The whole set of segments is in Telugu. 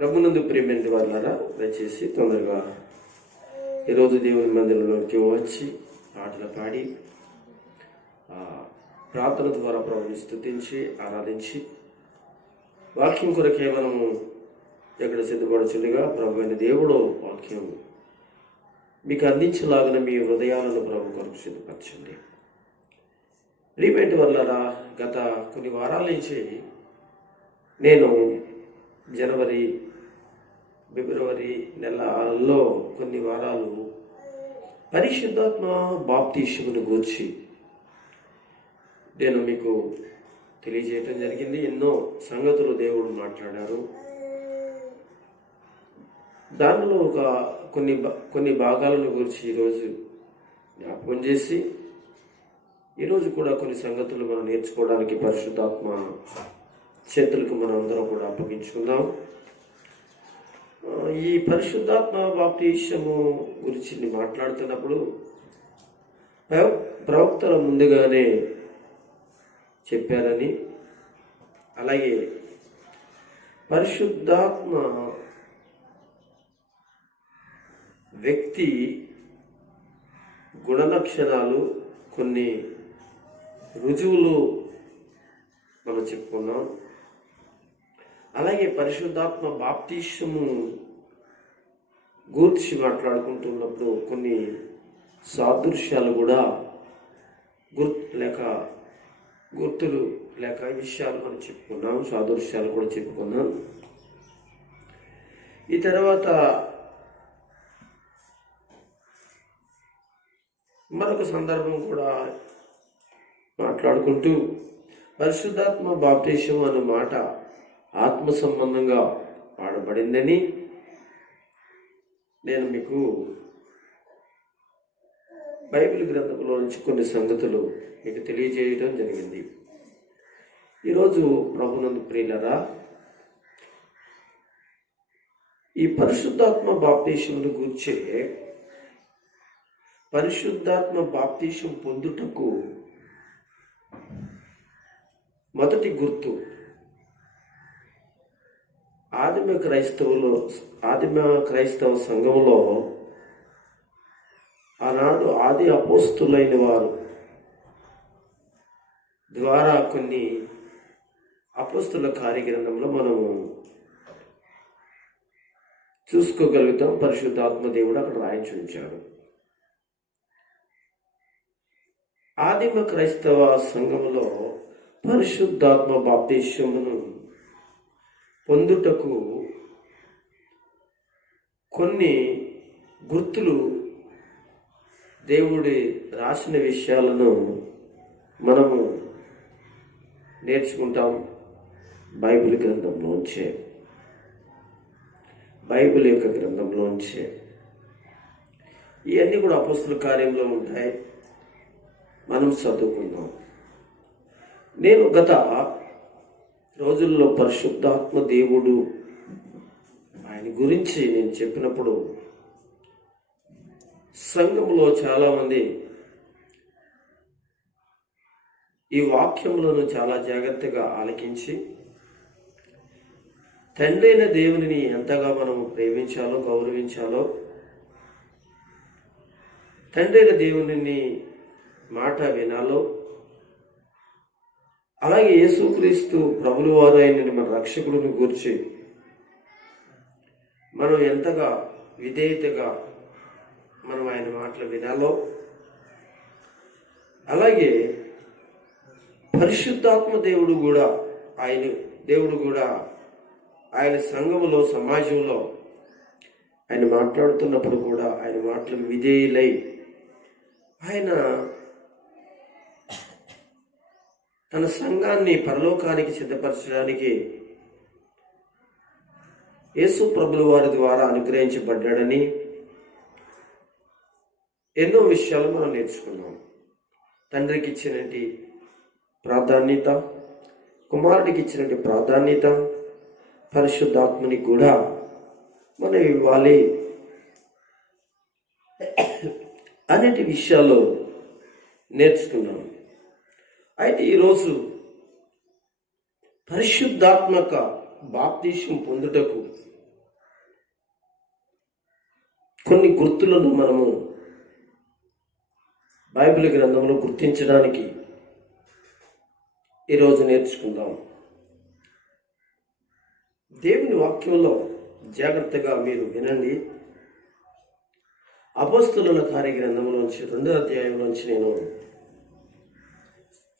ప్రభునందు ప్రియమైన వారులారా, దయచేసి తొందరగా ఈరోజు దేవుని మందిరంలోకి వచ్చి పాటలు పాడి ప్రార్థన ద్వారా ప్రభుని స్తుతించి ఆరాధించి వాక్యం కొరకే మనము ఎక్కడ సిద్ధపడుచుండగా ప్రభు అయిన దేవుడు వాక్యం మీకు అందించలాగిన మీ హృదయాలను ప్రభు కొరకు సిద్ధపరచండి. ప్రియమైన వారులారా, గత కొన్ని వారాల నుంచి నేను జనవరి ఫిబ్రవరి నెలలో కొన్ని వారాలు పరిశుద్ధాత్మ బాప్తీసమును గూర్చి నేను మీకు తెలియజేయటం జరిగింది. ఎన్నో సంగతులు దేవుడు మాట్లాడారు. దానిలో కొన్ని భాగాలను గురించి ఈరోజు జ్ఞాపకం చేసి ఈరోజు కూడా కొన్ని సంగతులు మనం నేర్చుకోవడానికి పరిశుద్ధాత్మ చేతులకు మనం అందరం కూడా అప్పగించుకుందాం. ఈ పరిశుద్ధాత్మ బాప్తీసము గురించి మాట్లాడుతున్నప్పుడు ప్రవక్తల ముందుగానే చెప్పారని, అలాగే పరిశుద్ధాత్మ వ్యక్తి గుణలక్షణాలు, కొన్ని రుజువులు మనం చెప్పుకున్నాం. అలాగే పరిశుద్ధాత్మ బాప్తీసము గూర్చి మాట్లాడుకుంటున్నప్పుడు కొన్ని సాదృశ్యాలు కూడా గుర్తులు లేక విషయాలు మనం చెప్పుకున్నాం, సాదృశ్యాలు కూడా చెప్పుకున్నాం. ఈ తర్వాత మరొక సందర్భం కూడా మాట్లాడుకుంటూ పరిశుద్ధాత్మ బాప్తీసం అనే మాట ఆత్మ సంబంధంగా వాడబడిందని నేను మీకు బైబిల్ గ్రంథంలో నుంచి కొన్ని సంగతులు మీకు తెలియజేయడం జరిగింది. ఈరోజు ప్రభునందు ప్రియులరా, ఈ పరిశుద్ధాత్మ బాప్తీసమును గూర్చే పరిశుద్ధాత్మ బాప్తీసం పొందుటకు మొదటి గుర్తు ఆదిమ క్రైస్తవ సంఘంలో ఆనాడు ఆది అపోస్తులైన వారు ద్వారా కొన్ని అపోస్తుల కార్యగ్రంథంలో మనము చూసుకోగలుగుతాం. పరిశుద్ధాత్మ దేవుడు అక్కడ రాయించి ఉంచాడు. ఆదిమ క్రైస్తవ సంఘంలో పరిశుద్ధాత్మ బాప్తీసమును పొందుటకు కొన్ని గుర్తులు, దేవుడి రాసిన విషయాలను మనము నేర్చుకుంటాం బైబిల్ యొక్క గ్రంథంలోంచే. ఇవన్నీ కూడా అపోస్తుల కార్యంలో ఉంటాయి, మనం చదువుకుందాం. నేను గత రోజుల్లో పరిశుద్ధాత్మ దేవుడు ఆయన గురించి నేను చెప్పినప్పుడు సంఘంలో చాలామంది ఈ వాక్యములను చాలా జాగ్రత్తగా ఆలకించి తండ్రి అయిన దేవునిని ఎంతగా మనము ప్రేమించాలో, గౌరవించాలో, తండ్రి అయిన దేవునిని మాట వినాలో, అలాగే యేసుక్రీస్తు ప్రభుల వారు అయిన మన రక్షకుడిని గూర్చి మనం ఎంతగా విధేయతగా మనం ఆయన మాటలు వినాలో, అలాగే పరిశుద్ధాత్మ దేవుడు కూడా ఆయన సంఘములో, సమాజంలో ఆయన మాట్లాడుతున్నప్పుడు కూడా ఆయన మాటలకు విధేయులై ఆయన తన సంఘాన్ని పరలోకానికి సిద్ధపరచడానికి యేసు ప్రభుల వారి ద్వారా అనుగ్రహించబడ్డాడని ఎన్నో విషయాలు మనం నేర్చుకున్నాం. తండ్రికి ఇచ్చినటువంటి ప్రాధాన్యత, కుమారుడికి ఇచ్చినటువంటి ప్రాధాన్యత, పరిశుద్ధాత్మనికి కూడా మనం ఇవ్వాలి అనేటి విషయాలు నేర్చుకున్నాం. అయితే ఈరోజు పరిశుద్ధాత్మక బాప్తీసం పొందుటకు కొన్ని గుర్తులను మనము బైబిల్ గ్రంథంలో గుర్తించడానికి ఈరోజు నేర్చుకుందాం. దేవుని వాక్యంలో జాగ్రత్తగా మీరు వినండి. అపోస్తలుల కార్య గ్రంథంలోంచి 2వ అధ్యాయంలోంచి నేను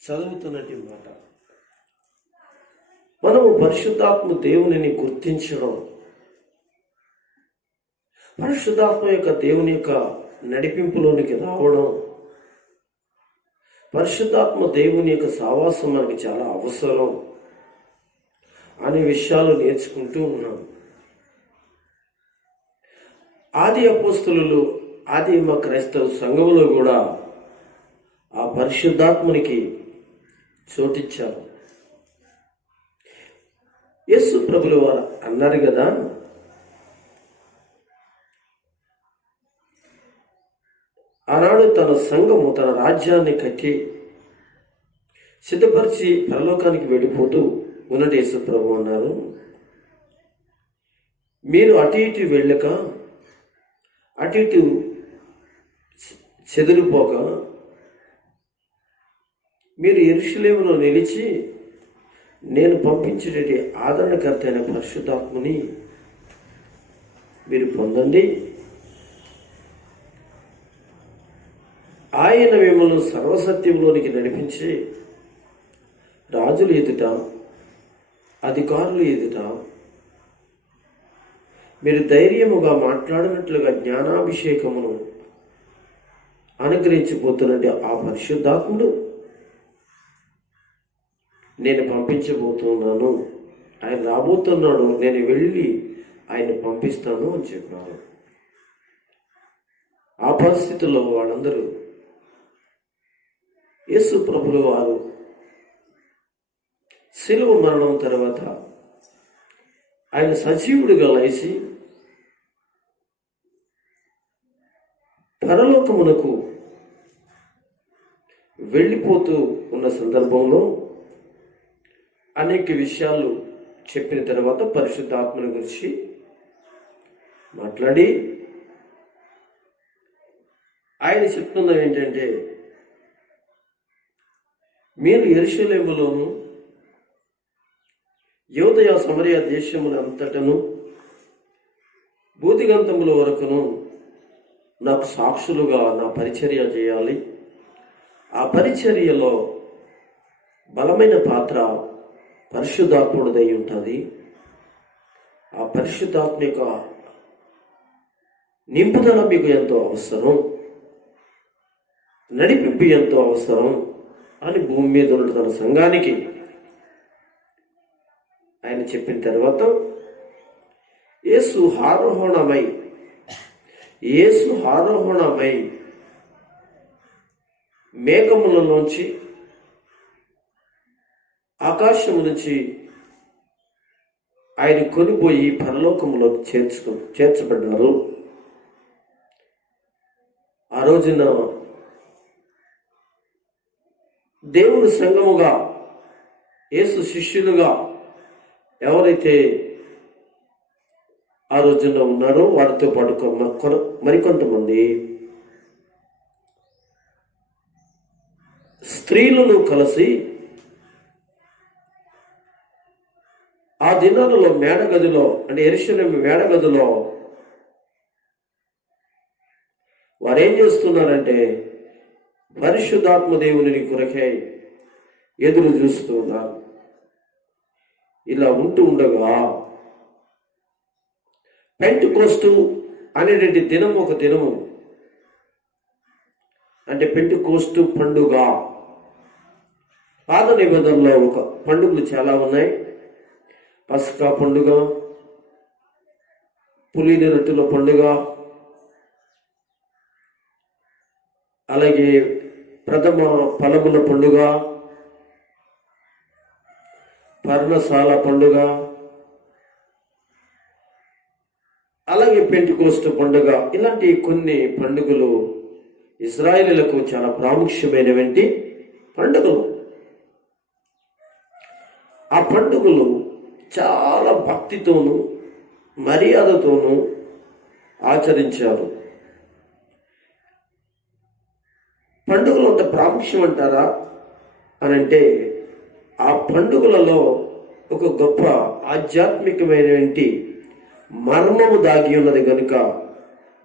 చదువుతున్నటి మాట. మనము పరిశుద్ధాత్మ దేవునిని గుర్తించడం, పరిశుద్ధాత్మ యొక్క దేవుని యొక్క నడిపింపులోనికి రావడం, పరిశుద్ధాత్మ దేవుని యొక్క సావాసం మనకి చాలా అవసరం అనే విషయాలు నేర్చుకుంటూ ఉన్నాం. ఆది అపోస్తలులు, ఆది క్రైస్తవ సంఘంలో కూడా ఆ పరిశుద్ధాత్మనికి చోటిచ్చారు. యేసు ప్రభులు వారు అన్నారు కదా, ఆనాడు తన సంఘము తన రాజ్యాన్ని కట్టి సిద్ధపరిచి పరలోకానికి వెళ్ళిపోతూ ఉన్నట్టు యేసు ప్రభు అన్నారు, మీరు అటు ఇటు వెళ్ళక, అటు ఇటు చెదిరిపోక, మీరు యెరూషలేములో నిలిచి నేను పంపించేటి ఆదరణకర్త అయిన పరిశుద్ధాత్మని మీరు పొందండి. ఆయన మిమ్మల్ని సర్వసత్యంలోనికి నడిపించి రాజులు ఎదుట, అధికారులు ఎదుట మీరు ధైర్యముగా మాట్లాడినట్లుగా జ్ఞానాభిషేకమును అనుగ్రహించిపోతున్నట్టు ఆ పరిశుద్ధాత్ముడు నేను పంపించబోతున్నాను, ఆయన రాబోతున్నాడు, నేను వెళ్ళి ఆయన పంపిస్తాను అని చెప్పారు. ఆ పరిస్థితుల్లో వాళ్ళందరూ యేసు ప్రభుల వారు శిలువ మరణం తర్వాత ఆయన సజీవుడిగా లేచి పరలోకమునకు వెళ్ళిపోతూ ఉన్న సందర్భంలో అనేక విషయాలు చెప్పిన తర్వాత పరిశుద్ధాత్మని గురించి మాట్లాడి ఆయన చెప్తున్నది ఏంటంటే, మీరు యెరూషలేములోను యూదయ సమరయ దేశముల అంతటను భూదిగంతముల వరకును నాకు సాక్షులుగా నా పరిచర్య చేయాలి. ఆ పరిచర్యలో బలమైన పాత్ర పరిశుద్ధాత్ముడిదై ఉంటుంది. ఆ పరిశుద్ధాత్మ యొక్క నింపుదల మీకు ఎంతో అవసరం, నడిపింపు ఎంతో అవసరం అని భూమి మీద ఉన్న తన సంఘానికి ఆయన చెప్పిన తర్వాత యేసు ఆరోహణమై మేఘములలోంచి, ఆకాశము నుంచి ఆయన కొనిపోయి పరలోకములోకి చేర్చబడ్డారు. ఆ రోజున దేవుని సంఘముగా, యేసు శిష్యులుగా ఎవరైతే ఆ రోజున ఉన్నారో వారితో పాటు మరికొంతమంది స్త్రీలను కలిసి ఆ దినాలలో మేడగదిలో, అంటే యెరూషలేము మేడగదిలో వారేం చేస్తున్నారంటే పరిశుద్ధాత్మ దేవుని కొరకై ఎదురు చూస్తూ ఉన్నారు. ఇలా ఉంటూ ఉండగా పెంటెకోస్తు అనేటువంటి దినం ఒక దినము, అంటే పెంటెకోస్తు పండుగ. పాత నిబంధనలో ఒక పండుగలు చాలా ఉన్నాయి. పస్కా పండుగ, పులిని రొట్టెల పండుగ, అలాగే ప్రథమ ఫలముల పండుగ, పర్ణశాల పండుగ, అలాగే పెంటెకోస్తు పండుగ. ఇలాంటి కొన్ని పండుగలు ఇశ్రాయేలీయులకు చాలా ప్రాముఖ్యమైనటువంటి పండుగలు. ఆ పండుగలు చాలా భక్తితోనూ మర్యాదతోనూ ఆచరించారు. సాక్ష్యం అంటారా అని అంటే, ఆ పండుగలలో ఒక గొప్ప ఆధ్యాత్మికమైనటువంటి మర్మము దాగి ఉన్నది కనుక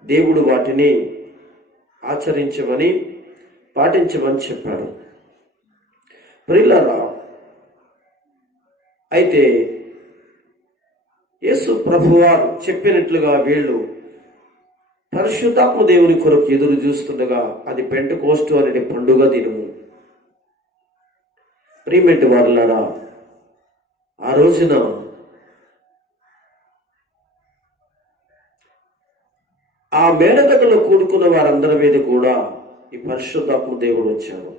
దేవుడు వాటిని ఆచరించమని, పాటించమని చెప్పాడు. ప్రియులారా, అయితే యేసు ప్రభువారు చెప్పినట్లుగా వీళ్ళు పరిశుద్ధాత్మ దేవుని కొరకు ఎదురు చూస్తుండగా అది పెంటెకోస్తు అనే పండుగ దినము. ప్రియమైన వారులారా, ఆ రోజున ఆ మేడగదిలో కూడుకున్న వారందరి మీద కూడా ఈ పరిశుద్ధాత్మ దేవుడు వచ్చాడు.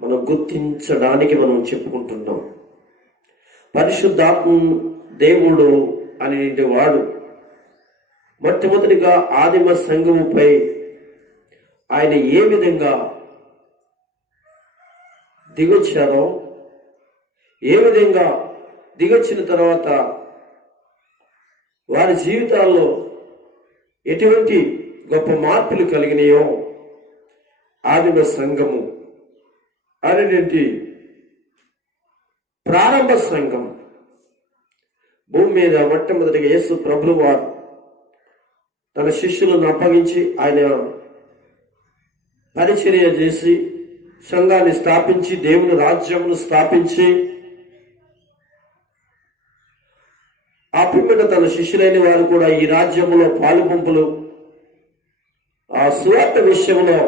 మనం గుర్తించడానికి మనం చెప్పుకుంటున్నాం. పరిశుద్ధాత్మ దేవుడు అనేటి వాడు మొట్టమొదటిగా ఆదిమ సంఘముపై ఆయన ఏ విధంగా దిగొచ్చారో, ఏ విధంగా దిగొచ్చిన తర్వాత వారి జీవితాల్లో ఎటువంటి గొప్ప మార్పులు కలిగినాయో, ఆదిమ సంఘము అనేటువంటి ప్రారంభ సంఘం భూమి మీద మొట్టమొదటిగా యేసు ప్రభువు వారు తన శిష్యులను అప్పగించి ఆయన పరిచర్య చేసి సంఘాన్ని స్థాపించి దేవుని రాజ్యమును స్థాపించి ఆ పిమ్మట తన శిష్యులైన వారు కూడా ఈ రాజ్యంలో పాలుపంపులు ఆ సువార్త విషయంలో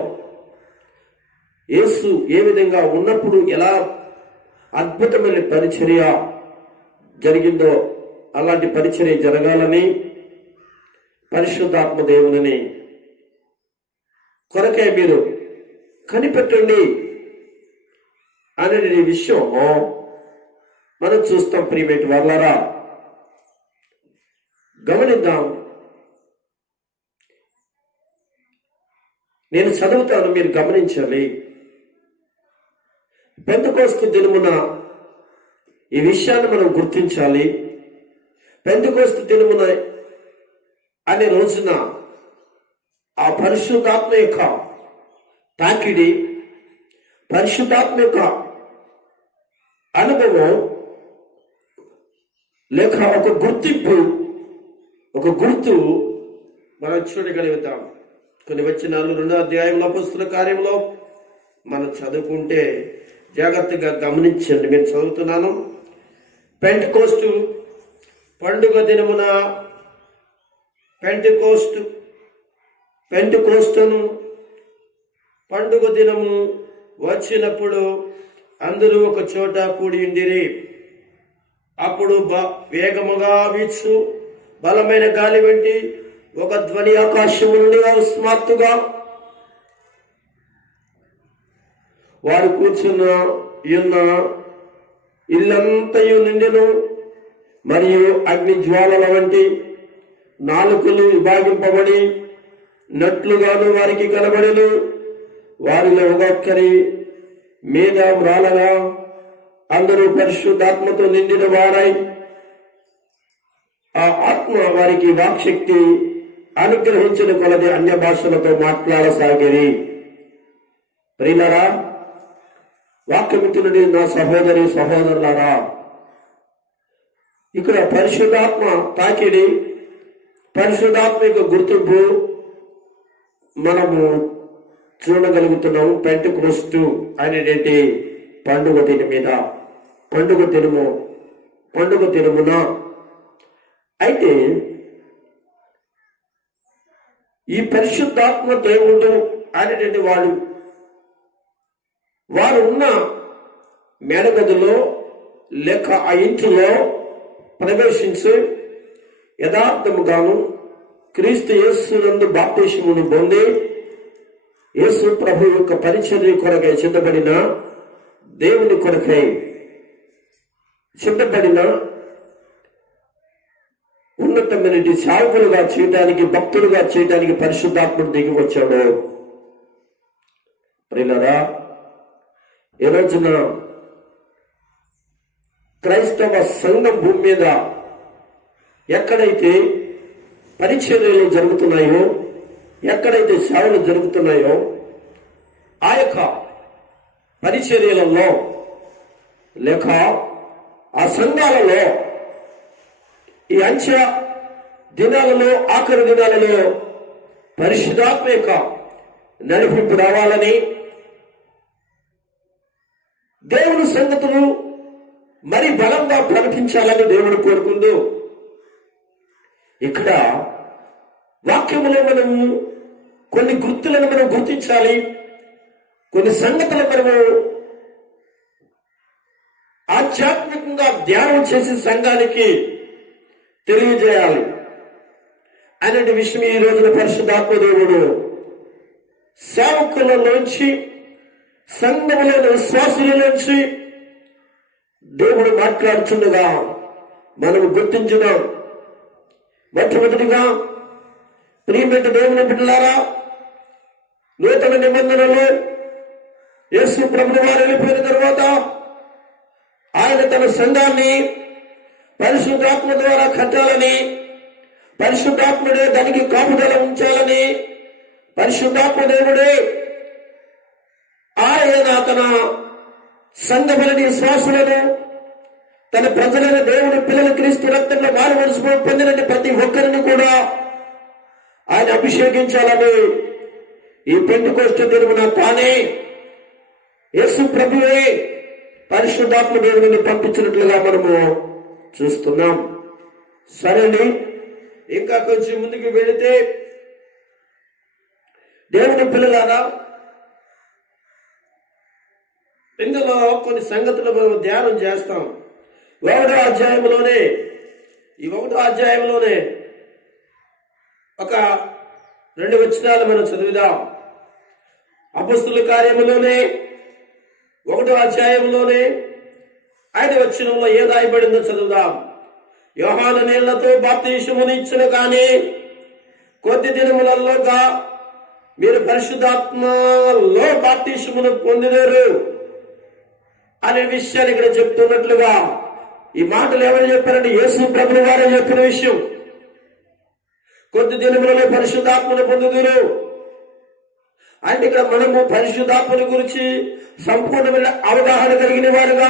యేసు ఏ విధంగా ఉన్నప్పుడు ఎలా అద్భుతమైన పరిచర్య జరిగిందో అలాంటి పరిచర్య జరగాలని పరిశుద్ధాత్మ దేవుని కొరకే మీరు కనిపెట్టండి అనే విషయం మనం చూస్తాం. ప్రియమైన వారలారా, గమనిద్దాం. నేను చదువుతాను, మీరు గమనించాలి. పెంతెకోస్తు దినమున ఈ విషయాన్ని మనం గుర్తించాలి. పెంతెకోస్తు దినమున అనే రోజున ఆ పరిశుద్ధాత్మ యొక్క తాకిడి, పరిశుద్ధాత్మ యొక్క అనుభవం లేక ఒక గుర్తింపు, ఒక గుర్తు మనం చూడగలుగుతాం. కొన్ని వచనాలు 2వ అధ్యాయంలో అపొస్తలుల కార్యంలో మనం చదువుకుంటే జాగ్రత్తగా గమనించండి. నేను చదువుతున్నాను. పెంటెకోస్తు పండుగ దినమున పెంటెకోస్తును పండుగ దినము వచ్చినప్పుడు అందరూ ఒక చోట కూడి ఉండిరి. అప్పుడు వేగముగా వీచు బలమైన గాలి వంటి ఒక ధ్వని ఆకాశము నుండి అకస్మాత్తుగా వారు కూర్చున్న ఇల్లంతయు నిండెను. మరియు అగ్ని జ్వాలల వంటి నాలుకలు విభాగింపబడి నట్లుగాను వారికి కనబడెను. వారిలో ఒక్కొక్కరి మీద మ్రాలగా అందరూ పరిశుద్ధాత్మతో నిండిన వారై ఆ ఆత్మ వారికి వాక్శక్తి అనుగ్రహించిన కొలది అన్య భాషలతో మాట్లాడసాగిరి. ప్రియులారా, వాక్యమిత్రుడి నా సహోదరి సహోదరులారా, ఇక్కడ పరిశుద్ధాత్మ తాకిడి, పరిశుద్ధాత్మ యొక్క గుర్తింపు మనము చూడగలుగుతున్నాము. పెంటెకోస్తు అనేటువంటి పండుగ దినమున అయితే ఈ పరిశుద్ధాత్మ దేవుడు అనేటువంటి వారు ఉన్న మేడగదిలో లేక ఆ ఇంటిలో ప్రవేశించి యథార్థముగాను క్రీస్తు యేసునందు బాప్తిస్మమును పొంది యేసు ప్రభు యొక్క పరిచర్య కొరకై సిద్ధపడిన దేవుని కొరకై సిద్ధపడిన ఉన్నతమైన సేవకులుగా చేయడానికి, భక్తులుగా చేయడానికి పరిశుద్ధాత్ముడు దిగి వచ్చాడు. ప్రియులారా, ఈ రోజున క్రైస్తవ సంఘం భూమి మీద ఎక్కడైతే పరిచర్యలు జరుగుతున్నాయో, ఎక్కడైతే సేవలు జరుగుతున్నాయో, ఆ యొక్క పరిచర్యలలో లేక ఆ సంఘాలలో ఈ అంచె దినాలలో, ఆఖరి దినాలలో పరిశుద్ధాత్మ యొక్క నడిపింపు రావాలని, దేవుని సంగతులు మరి బలంగా ప్రకటించాలని దేవుడు కోరుకుంటూ, ఇక్కడ వాక్యములో మనము కొన్ని గుర్తులను మనం గుర్తించాలి, కొన్ని సంగతులను మనము ఆధ్యాత్మికంగా ధ్యానం చేసి సంఘానికి తెలియజేయాలి అనే విషయం ఈ రోజున పరిశుద్ధాత్మ దేవుడు సేవకులలోంచి, సంఘములోని విశ్వాసులలోంచి దేవుడు మాట్లాడుతుండగా మనము గుర్తించున్నాం. మొట్టమొదటిగా ప్రియమైన దేవుని బిడ్డలారా, నూతన నిబంధనలో యేసు ప్రభువు వారు వెళ్ళిపోయిన తర్వాత ఆయన తన సంఘాన్ని పరిశుద్ధాత్మ ద్వారా కట్టాలని, పరిశుద్ధాత్ముడే దానికి కాపుదల ఉంచాలని, పరిశుద్ధాత్మ దేవుడే ఆయన తన సంఘములని, శ్వాసులను, తన ప్రజలైన దేవుని పిల్లల క్రీస్తు రక్తంలో మారు మనసు పొందిన ప్రతి ఒక్కరిని కూడా ఆయన అభిషేకించాలని ఈ పెంటెకోస్తు దినమున తానే యేసు ప్రభువే పరిశుద్ధాత్మ దేవుని పంపించినట్లుగా మనము చూస్తున్నాం. సరేండి, ఇంకా కొంచెం ముందుకు వెళితే దేవుని పిల్లలారా, ఇందులో కొన్ని సంగతులు మనం ధ్యానం చేస్తాం. ఈ 1వ అధ్యాయంలోనే ఒక 2 వచనాలు మనం చదువుదాం. అపొస్తలుల కార్యములోనే 1వ అధ్యాయంలోనే 5వ వచనంలో ఏ రాయబడిందో చదువుదాం. యోహాను నీళ్లతో బాప్తిసమును ఇచ్చిన కానీ కొద్ది దినములలోగా మీరు పరిశుద్ధాత్మలో బాప్తిసమును పొందినారు అనే విషయాన్ని ఇక్కడ చెప్తున్నట్లుగా, ఈ మాటలు ఎవరు చెప్పారంటే యేసు ప్రభువు వారే చెప్పిన విషయం. కొద్ది దినములలో పరిశుద్ధాత్మను పొందుదురు అంటే ఇక్కడ మనము పరిశుద్ధాత్మని గురించి సంపూర్ణమైన అవగాహన కలిగిన వారుగా,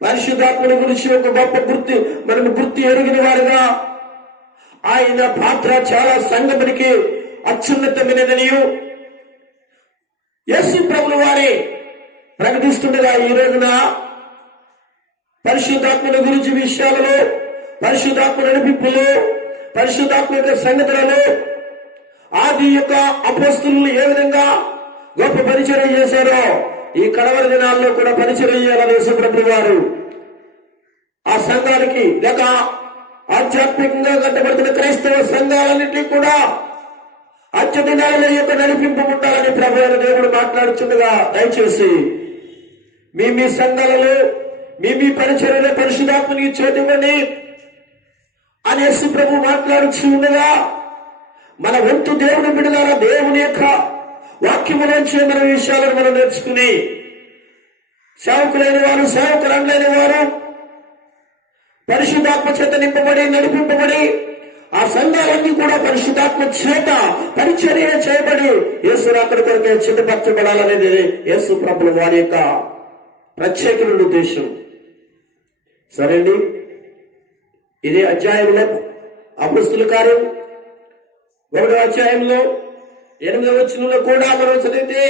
పరిశుద్ధాత్మని గురించి ఒక గొప్ప మనము గుర్తు ఎరిగిన వారుగా, ఆయన పాత్ర చాలా సంఘమునికి అత్యున్నతమైనదనియు యేసు ప్రభువు వారే ప్రకటిస్తుండగా, ఈ రోజున పరిశుద్ధాత్మల గురించి విషయాలలో, పరిశుద్ధాత్మ నడిపింపులో, పరిశుద్ధాత్మ యొక్క సంగతులలో ఆది యొక్క అపోస్తలులు ఏ విధంగా గొప్ప పరిచర్య చేశారో ఈ కడవరి దినాల్లో కూడా పరిచర్య చేయాలని యేసు ప్రభువు వారు ఆ సంఘానికి, లేక ఆధ్యాత్మికంగా కట్టబడుతున్న క్రైస్తవ సంఘాలన్నింటినీ కూడా అంత్య దినాలలో యొక్క నడిపింపు ఉండాలని ప్రభువైన దేవుడు మాట్లాడుతుండగా, దయచేసి మీ సంఘాలలో మీ పరిచర్యలో పరిశుద్ధాత్మనికి చోటివ్వండి అని యేసు ప్రభు మాట్లాడుతూ ఉండగా, మన వంతు దేవుని బిడ్డలారా, దేవుని యొక్క వాక్యములోంచి మన విషయాలను మనం నేర్చుకుని సేవకులైన వారు, సేవకులందైన వారు పరిశుద్ధాత్మ చేత నింపబడి నడిపింపబడి ఆ సంఘాలన్నీ కూడా పరిశుద్ధాత్మ చేత పరిచర్య చేయబడి యేసు రాకడ కొరకే సిద్ధపరచబడాలనేది యేసు ప్రభువు వారి యొక్క ప్రత్యేకమైన ఉద్దేశం. సరేండి, ఇదే అధ్యాయంలో అపొస్తలుల కార్యం 1వ అధ్యాయంలో 8వ వచనంలో కూడా మనం చదివితే,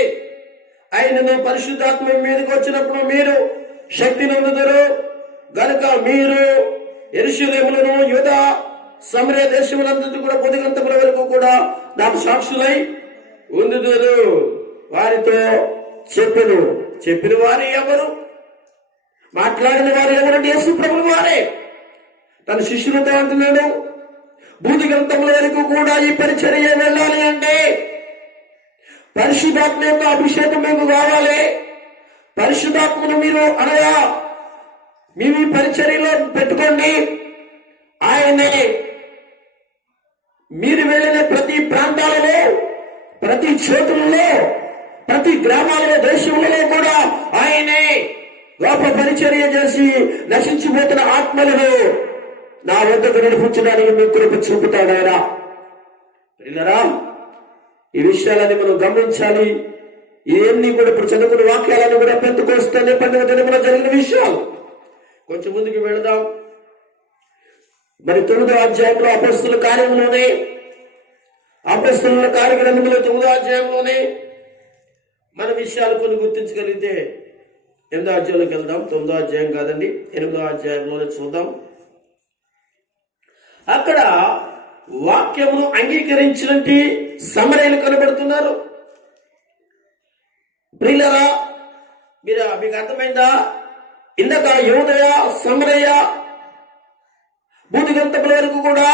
ఆయనను పరిశుద్ధాత్మ మీదకి వచ్చినప్పుడు మీరు శక్తి నొందుదురు గనుక మీరు యెరూషలేములను, యూదా, సమరయ దేశములంతటి కూడా పొదిగంతముల వరకు కూడా నాకు సాక్షులై ఉందుదురు వారితో చెప్పిన వారు ఎవరు? మాట్లాడిన వారు ఎవరంటే యేసు ప్రభువు వారే తన శిష్యులతో అంటున్నాడు, భూదిగంతముల వరకు కూడా ఈ పరిచర్య వెళ్ళాలి అంటే పరిశుద్ధాత్మ యొక్క అభిషేకం మీకు కావాలి. పరిశుద్ధాత్మను మీరు అనగా మీ పరిచర్యలో పెట్టుకోండి. ఆయనే మీరు వెళ్ళిన ప్రతి ప్రాంతాలలో, ప్రతి చోటులలో, ప్రతి గ్రామాలలో, దేశంలో కూడా ఆయనే గొప్ప పరిచర్య చేసి నశించిపోతున్న ఆత్మలను నా వద్దకు నడిపించడానికి మీ కృప చూపుతాడారా? ఈ విషయాలని మనం గమనించాలి. ఇవన్నీ కూడా ఇప్పుడు చదువుకున్న వాక్యాలను కూడా పెంతుకొస్తేనే పండుగ దినమున జరిగిన విషయాలు. కొంచెం ముందుకు వెళదాం. మరి 9వ అధ్యాయంలో అపొస్తలుల కార్యములోనే, అపొస్తలుల కార్యగ్రంథంలో 9వ అధ్యాయంలోనే మన విషయాలు కొన్ని గుర్తించగలిగితే 8వ అధ్యాయంలోకి వెళ్దాం. 9వ అధ్యాయం కాదండి, 8వ అధ్యాయంలోనే చూద్దాం. అక్కడ వాక్యమును అంగీకరించినట్టు సమరయులు కనబడుతున్నారు. ప్రియులారా, మీకు అర్థమైందా? ఇందాక యోదయ, సమరయ, భూదిగంతముల వరకు కూడా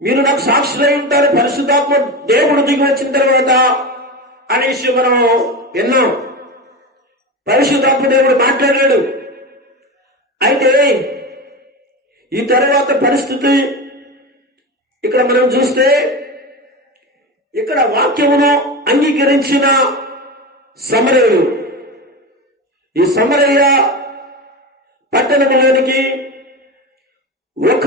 మీరు నాకు సాక్షులై ఉంటారు పరిశుద్ధాత్మ దేవుడు దిగి వచ్చిన తర్వాత అనే విషయం మనం విన్నాం. పరిశుద్ధాత్మ దేవుడు మాట్లాడాడు. అయితే ఈ తర్వాత పరిస్థితి ఇక్కడ మనం చూస్తే, ఇక్కడ వాక్యమును అంగీకరించిన సమరయులు, ఈ సమరయ పట్టణంలోనికి ఒక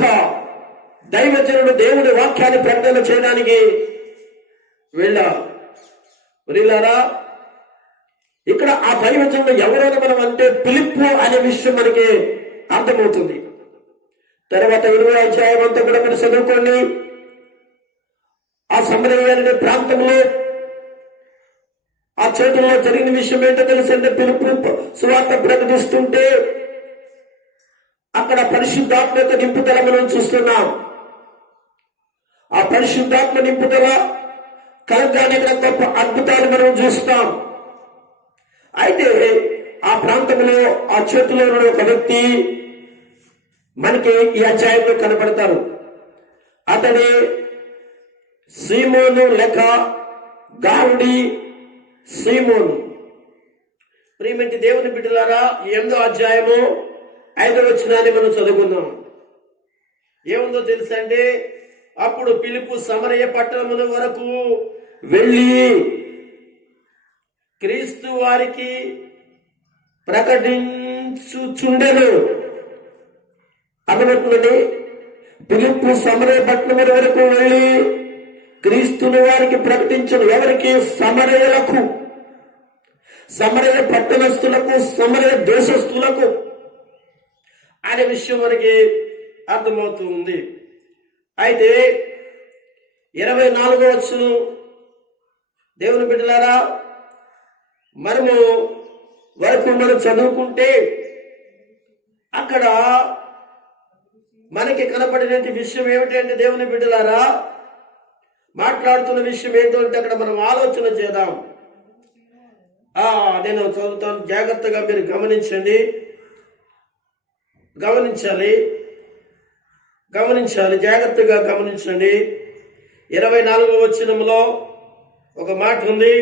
దైవజనుడు దేవుడి వాక్యాన్ని ప్రకటన చేయడానికి వెళ్ళారు. వెళ్ళారా? ఇక్కడ ఆ దైవజనుడు ఎవరైనా మనం అంటే ఫిలిప్పు అనే విషయం మనకి అర్థమవుతుంది. తర్వాత 20వ అధ్యాయం అంతా కూడా మీరు చదువుకోండి. ఆ సమరయ అనే ప్రాంతంలో ఆ చేతుల్లో జరిగిన విషయం ఏంటో తెలుసంటే, ఫిలిప్పు సువార్త ప్రకటిస్తుంటే అక్కడ పరిశుద్ధాత్మ యొక్క నింపుదల మనం చూస్తున్నాం. ఆ పరిశుద్ధాత్మ నింపుదల కలగానే గొప్ప అద్భుతాలు మనం చూస్తాం. అయితే ఆ ప్రాంతంలో ఆ చేతిలో ఉన్న ఒక వ్యక్తి మనకి ఈ అధ్యాయంలో కనపడతారు. అతడే సీమోను లేక గారుడి సీమోను. ప్రియమైన దేవుని బిడ్డలారా, 8వ అధ్యాయము 5వ వచనాన్ని మనం చదువుకుందాం. ఏముందో తెలుసంటే, అప్పుడు ఫిలిప్పు సమరయ పట్టణముల వరకు వెళ్ళి క్రీస్తు వారికి ప్రకటించుచుండెను. అర్థమవుతుందండి? ఫిలిప్పు సమరయ పట్టణముల వరకు వెళ్ళి క్రీస్తుని వారికి ప్రకటించను. ఎవరికి? సమరయులకు, సమరయ పట్టణస్థులకు, సమరయ దేశస్థులకు అనే విషయం మనకి అర్థమవుతుంది. అయితే 24వ వచనం, దేవుని బిడ్డలారా, మనము వరకు మనం చదువుకుంటే అక్కడ మనకి కనపడిన విషయం ఏమిటంటే, దేవుని బిడ్డలారా, మాట్లాడుతున్న విషయం ఏంటో అంటే అక్కడ మనం ఆలోచన చేద్దాం. నేను చదువుతాను, జాగ్రత్తగా మీరు గమనించాలి, జాగ్రత్తగా గమనించండి. 24వ వచనంలో ఒక మాట ఉంది.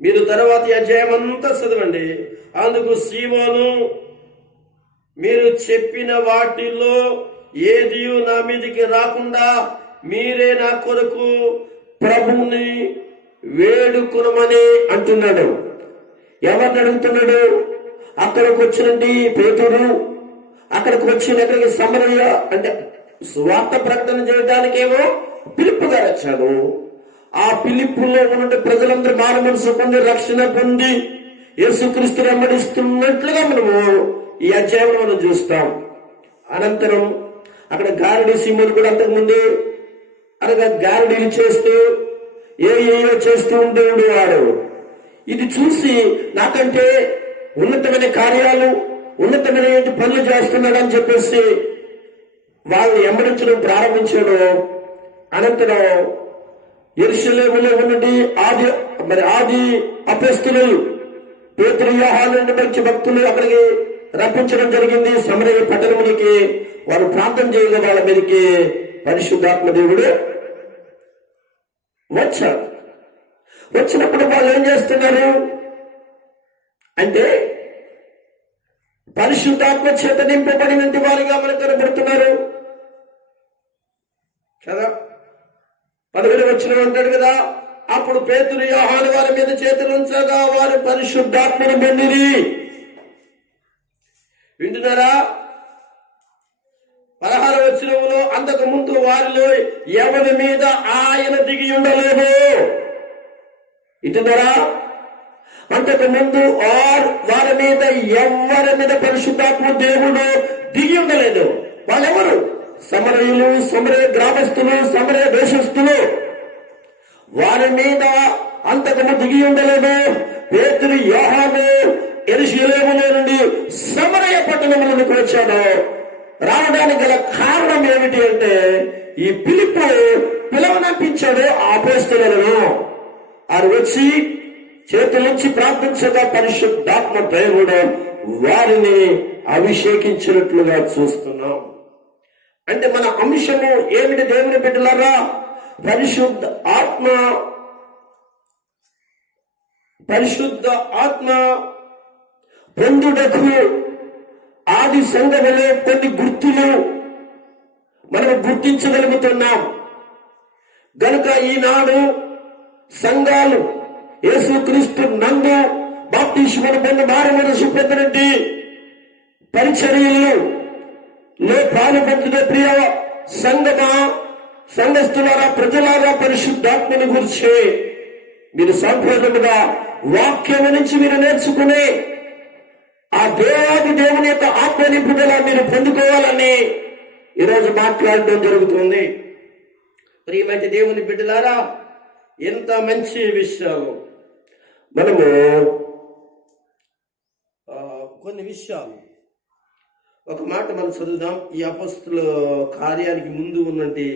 మీరు తర్వాత అధ్యాయం అంతా చదవండి. అందుకు సీమోను, మీరు చెప్పిన వాటిల్లో ఏది నా మీదికి రాకుండా మీరే నా కొరకు ప్రభుని వేడుకొనమని అంటున్నాడు. ఎవరిని అడుగుతున్నాడు? అక్కడికి వచ్చినట్టు పేతురు, అక్కడికి వచ్చినక్కడికి సమరయ అంటే సువార్త ప్రకటన చేయడానికేమో ఫిలిప్పు గారు వచ్చాడు. ఆ ఫిలిప్పులో ఉన్న ప్రజలందరూ మారు మనసు పొంది రక్షణ పొంది యేసుక్రీస్తు వెంబడిస్తున్నట్లుగా మనము ఈ అధ్యాయంలో మనం చూస్తాం. అనంతరం అక్కడ గారడి సీమోను కూడా అంతకుముందు అనగా గారడీలు చేస్తూ ఏయో చేస్తూ ఉండేవాడు. ఇది చూసి నాకంటే ఉన్నతమైన కార్యాలు, ఉన్నతమైన పనులు చేస్తున్నాడని చెప్పేసి వాళ్ళని వెంబడించడం ప్రారంభించాడు. అనంతరం యెరూషలేములో ఉన్నది ఆది అపొస్తలులు పేతురు, యోహాను మంచి భక్తులు అక్కడికి రప్పించడం జరిగింది. సమరయ పట్టణమునికి వారు ప్రాంతం చేయగల వాళ్ళ మీదకి పరిశుద్ధాత్మ దేవుడు వచ్చాడు. వచ్చినప్పుడు వాళ్ళు ఏం చేస్తున్నారు అంటే పరిశుద్ధాత్మ చేత నింపబడినటువంటి వారిగా మనకు కనబడుతున్నారు కదా. 15వ వచనం అంటాడు కదా, అప్పుడు పేతురు, యోహాను వారి మీద చేతులు ఉంచగా వారు పరిశుద్ధాత్మను పొందిరి. వింటున్నారా? 16వ వచనంలో అంతకు ముందు వారిలో ఎవరి మీద ఆయన దిగి ఉండలేదు. ఇటు ద్వారా అంతకు ముందు వారి మీద ఎవరి మీద పరిశుద్ధాత్మ దేవుడు దిగి ఉండలేదు. వాళ్ళెవరు? సమరయులు, సమరయ గ్రామస్తులు, సమరయ దేశస్తులు. వారి మీద అంతకుముందు దిగి ఉండలేదు. పేతురు, యోహాను యెరూషలేములో నుండి సమరయ పట్టణంలోకి వచ్చాడు. రావడానికి గల కారణం ఏమిటి అంటే, ఈ పిలుపు పిలవనంపించాడు అపోస్తలులను. వారు వచ్చి చేతులుంచి ప్రార్థించగా పరిశుద్ధాత్మ దేవుడు వారిని అభిషేకించినట్లుగా చూస్తున్నాం. అంటే మన అంశము ఏమిటి దేవుని బిడ్డలారా? పరిశుద్ధ ఆత్మ పొందుటకు ఆది సంఘములో కొన్ని గుర్తులు మనం గుర్తించగలుగుతున్నాం. గనుక ఈనాడు సంఘాలు యేసుక్రీస్తు నందు బాప్తిస్మము పొంది మారు మనసు పొందినట్టి పరిచర్యల్లో పాలు పొందిన ప్రియ సంఘస్థులారా, ప్రజలారా, పరిశుద్ధాత్మని గురించి మీరు సంపూర్ణముగా వాక్యము నుంచి మీరు నేర్చుకునే ఆ దేవుని యొక్క ఆత్మ నిపుణుల మీరు పొందుకోవాలని ఈరోజు మాట్లాడడం జరుగుతుంది. ప్రియమైన దేవుని బిడ్డలారా, ఎంత మంచి విషయాలు. మనము కొన్ని విషయాలు ఒక మాట మనం చదువుదాం. ఈ అపొస్తలుల కార్యానికి ముందు ఉన్నటువంటి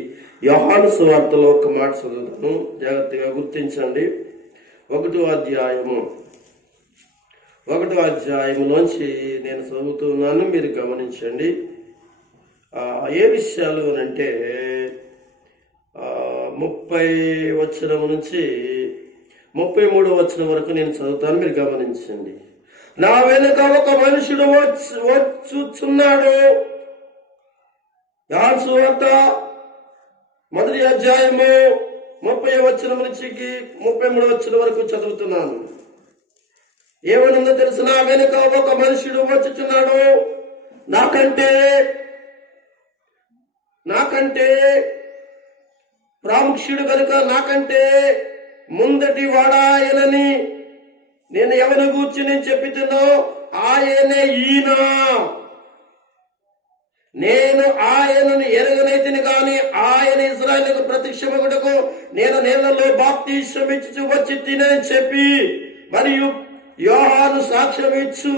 యోహాను సువార్తలో ఒక మాట చదువుతాను, జాగ్రత్తగా గుర్తించండి. 1వ అధ్యాయంలోంచి నేను చదువుతున్నాను, మీరు గమనించండి. ఏ విషయాలు అంటే 30వ వచనం నుంచి 33వ వచనం వరకు నేను చదువుతాను, మీరు గమనించండి. నా వెనుక ఒక మనుషుడు వచ్చుచున్నాడు. యోహాను సువార్త 1వ అధ్యాయము 30వ వచనం నుంచి 33వ వచనం వరకు చదువుతున్నాను. ఏమనుందో తెలుసు? నా వెనుక ఒక మనుషుడు వచ్చుచున్నాడు, నాకంటే ప్రాముఖ్యుడు కనుక నాకంటే ముందటి వాడాయనని నేను ఎవరి గూర్చి నేను చెప్పుతున్నో ఆయనే ఈయన. నేను ఆయనను ఎరగనైతిని గాని ఆయన ఇశ్రాయేలుకు ప్రత్యక్షమగుటకు నేను నీళ్లలో బాప్తిస్మమిచ్చు వచ్చి తినని చెప్పి, మరియు యోహాను సాక్ష్యం ఇచ్చు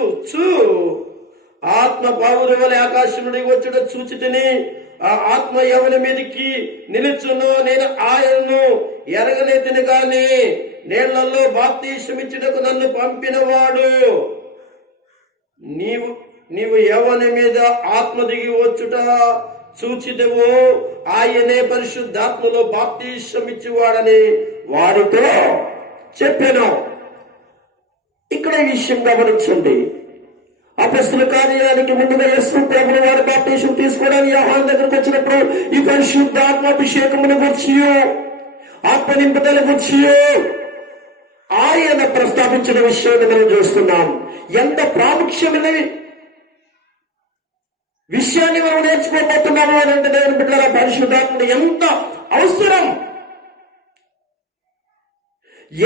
ఆత్మ పావుల వలె ఆకాశం నుండి వచ్చుట చూచి తిని, ఆ ఆత్మ ఎవరి మీదకి నిలుచున్నో నేను ఆయనను ఎరగనైతిని గాని నీళ్లలో బాప్తిస్మమిచ్చుటకు నన్ను పంపినవాడు నీవు ఎవని మీద ఆత్మ దిగి వచ్చుట చూచిదవో ఆయనే పరిశుద్ధాత్మలో బాప్తిస్మమిచ్చువాడని వారితో చెప్పాను. ఇక్కడ ఈ విషయం గమనించండి. అపొస్తలుల కార్యానికి ముందుగా యేసు ప్రభువు వారి బాప్తిసం తీసుకోవడానికి యోహాను దగ్గరకు వచ్చినప్పుడు ఈ పరిశుద్ధాత్మ అభిషేకమును గురించి, ఆత్మ నింపుదల గురించి ఆయన ప్రస్తావించిన విషయాన్ని మనం చూస్తున్నాం. ఎంత ప్రాముఖ్యమైన విషయాన్ని మనం నేర్చుకోబోతున్నాము అని అంటే దేవుని బిడ్డలారా, పరిశుద్ధాత్ముడు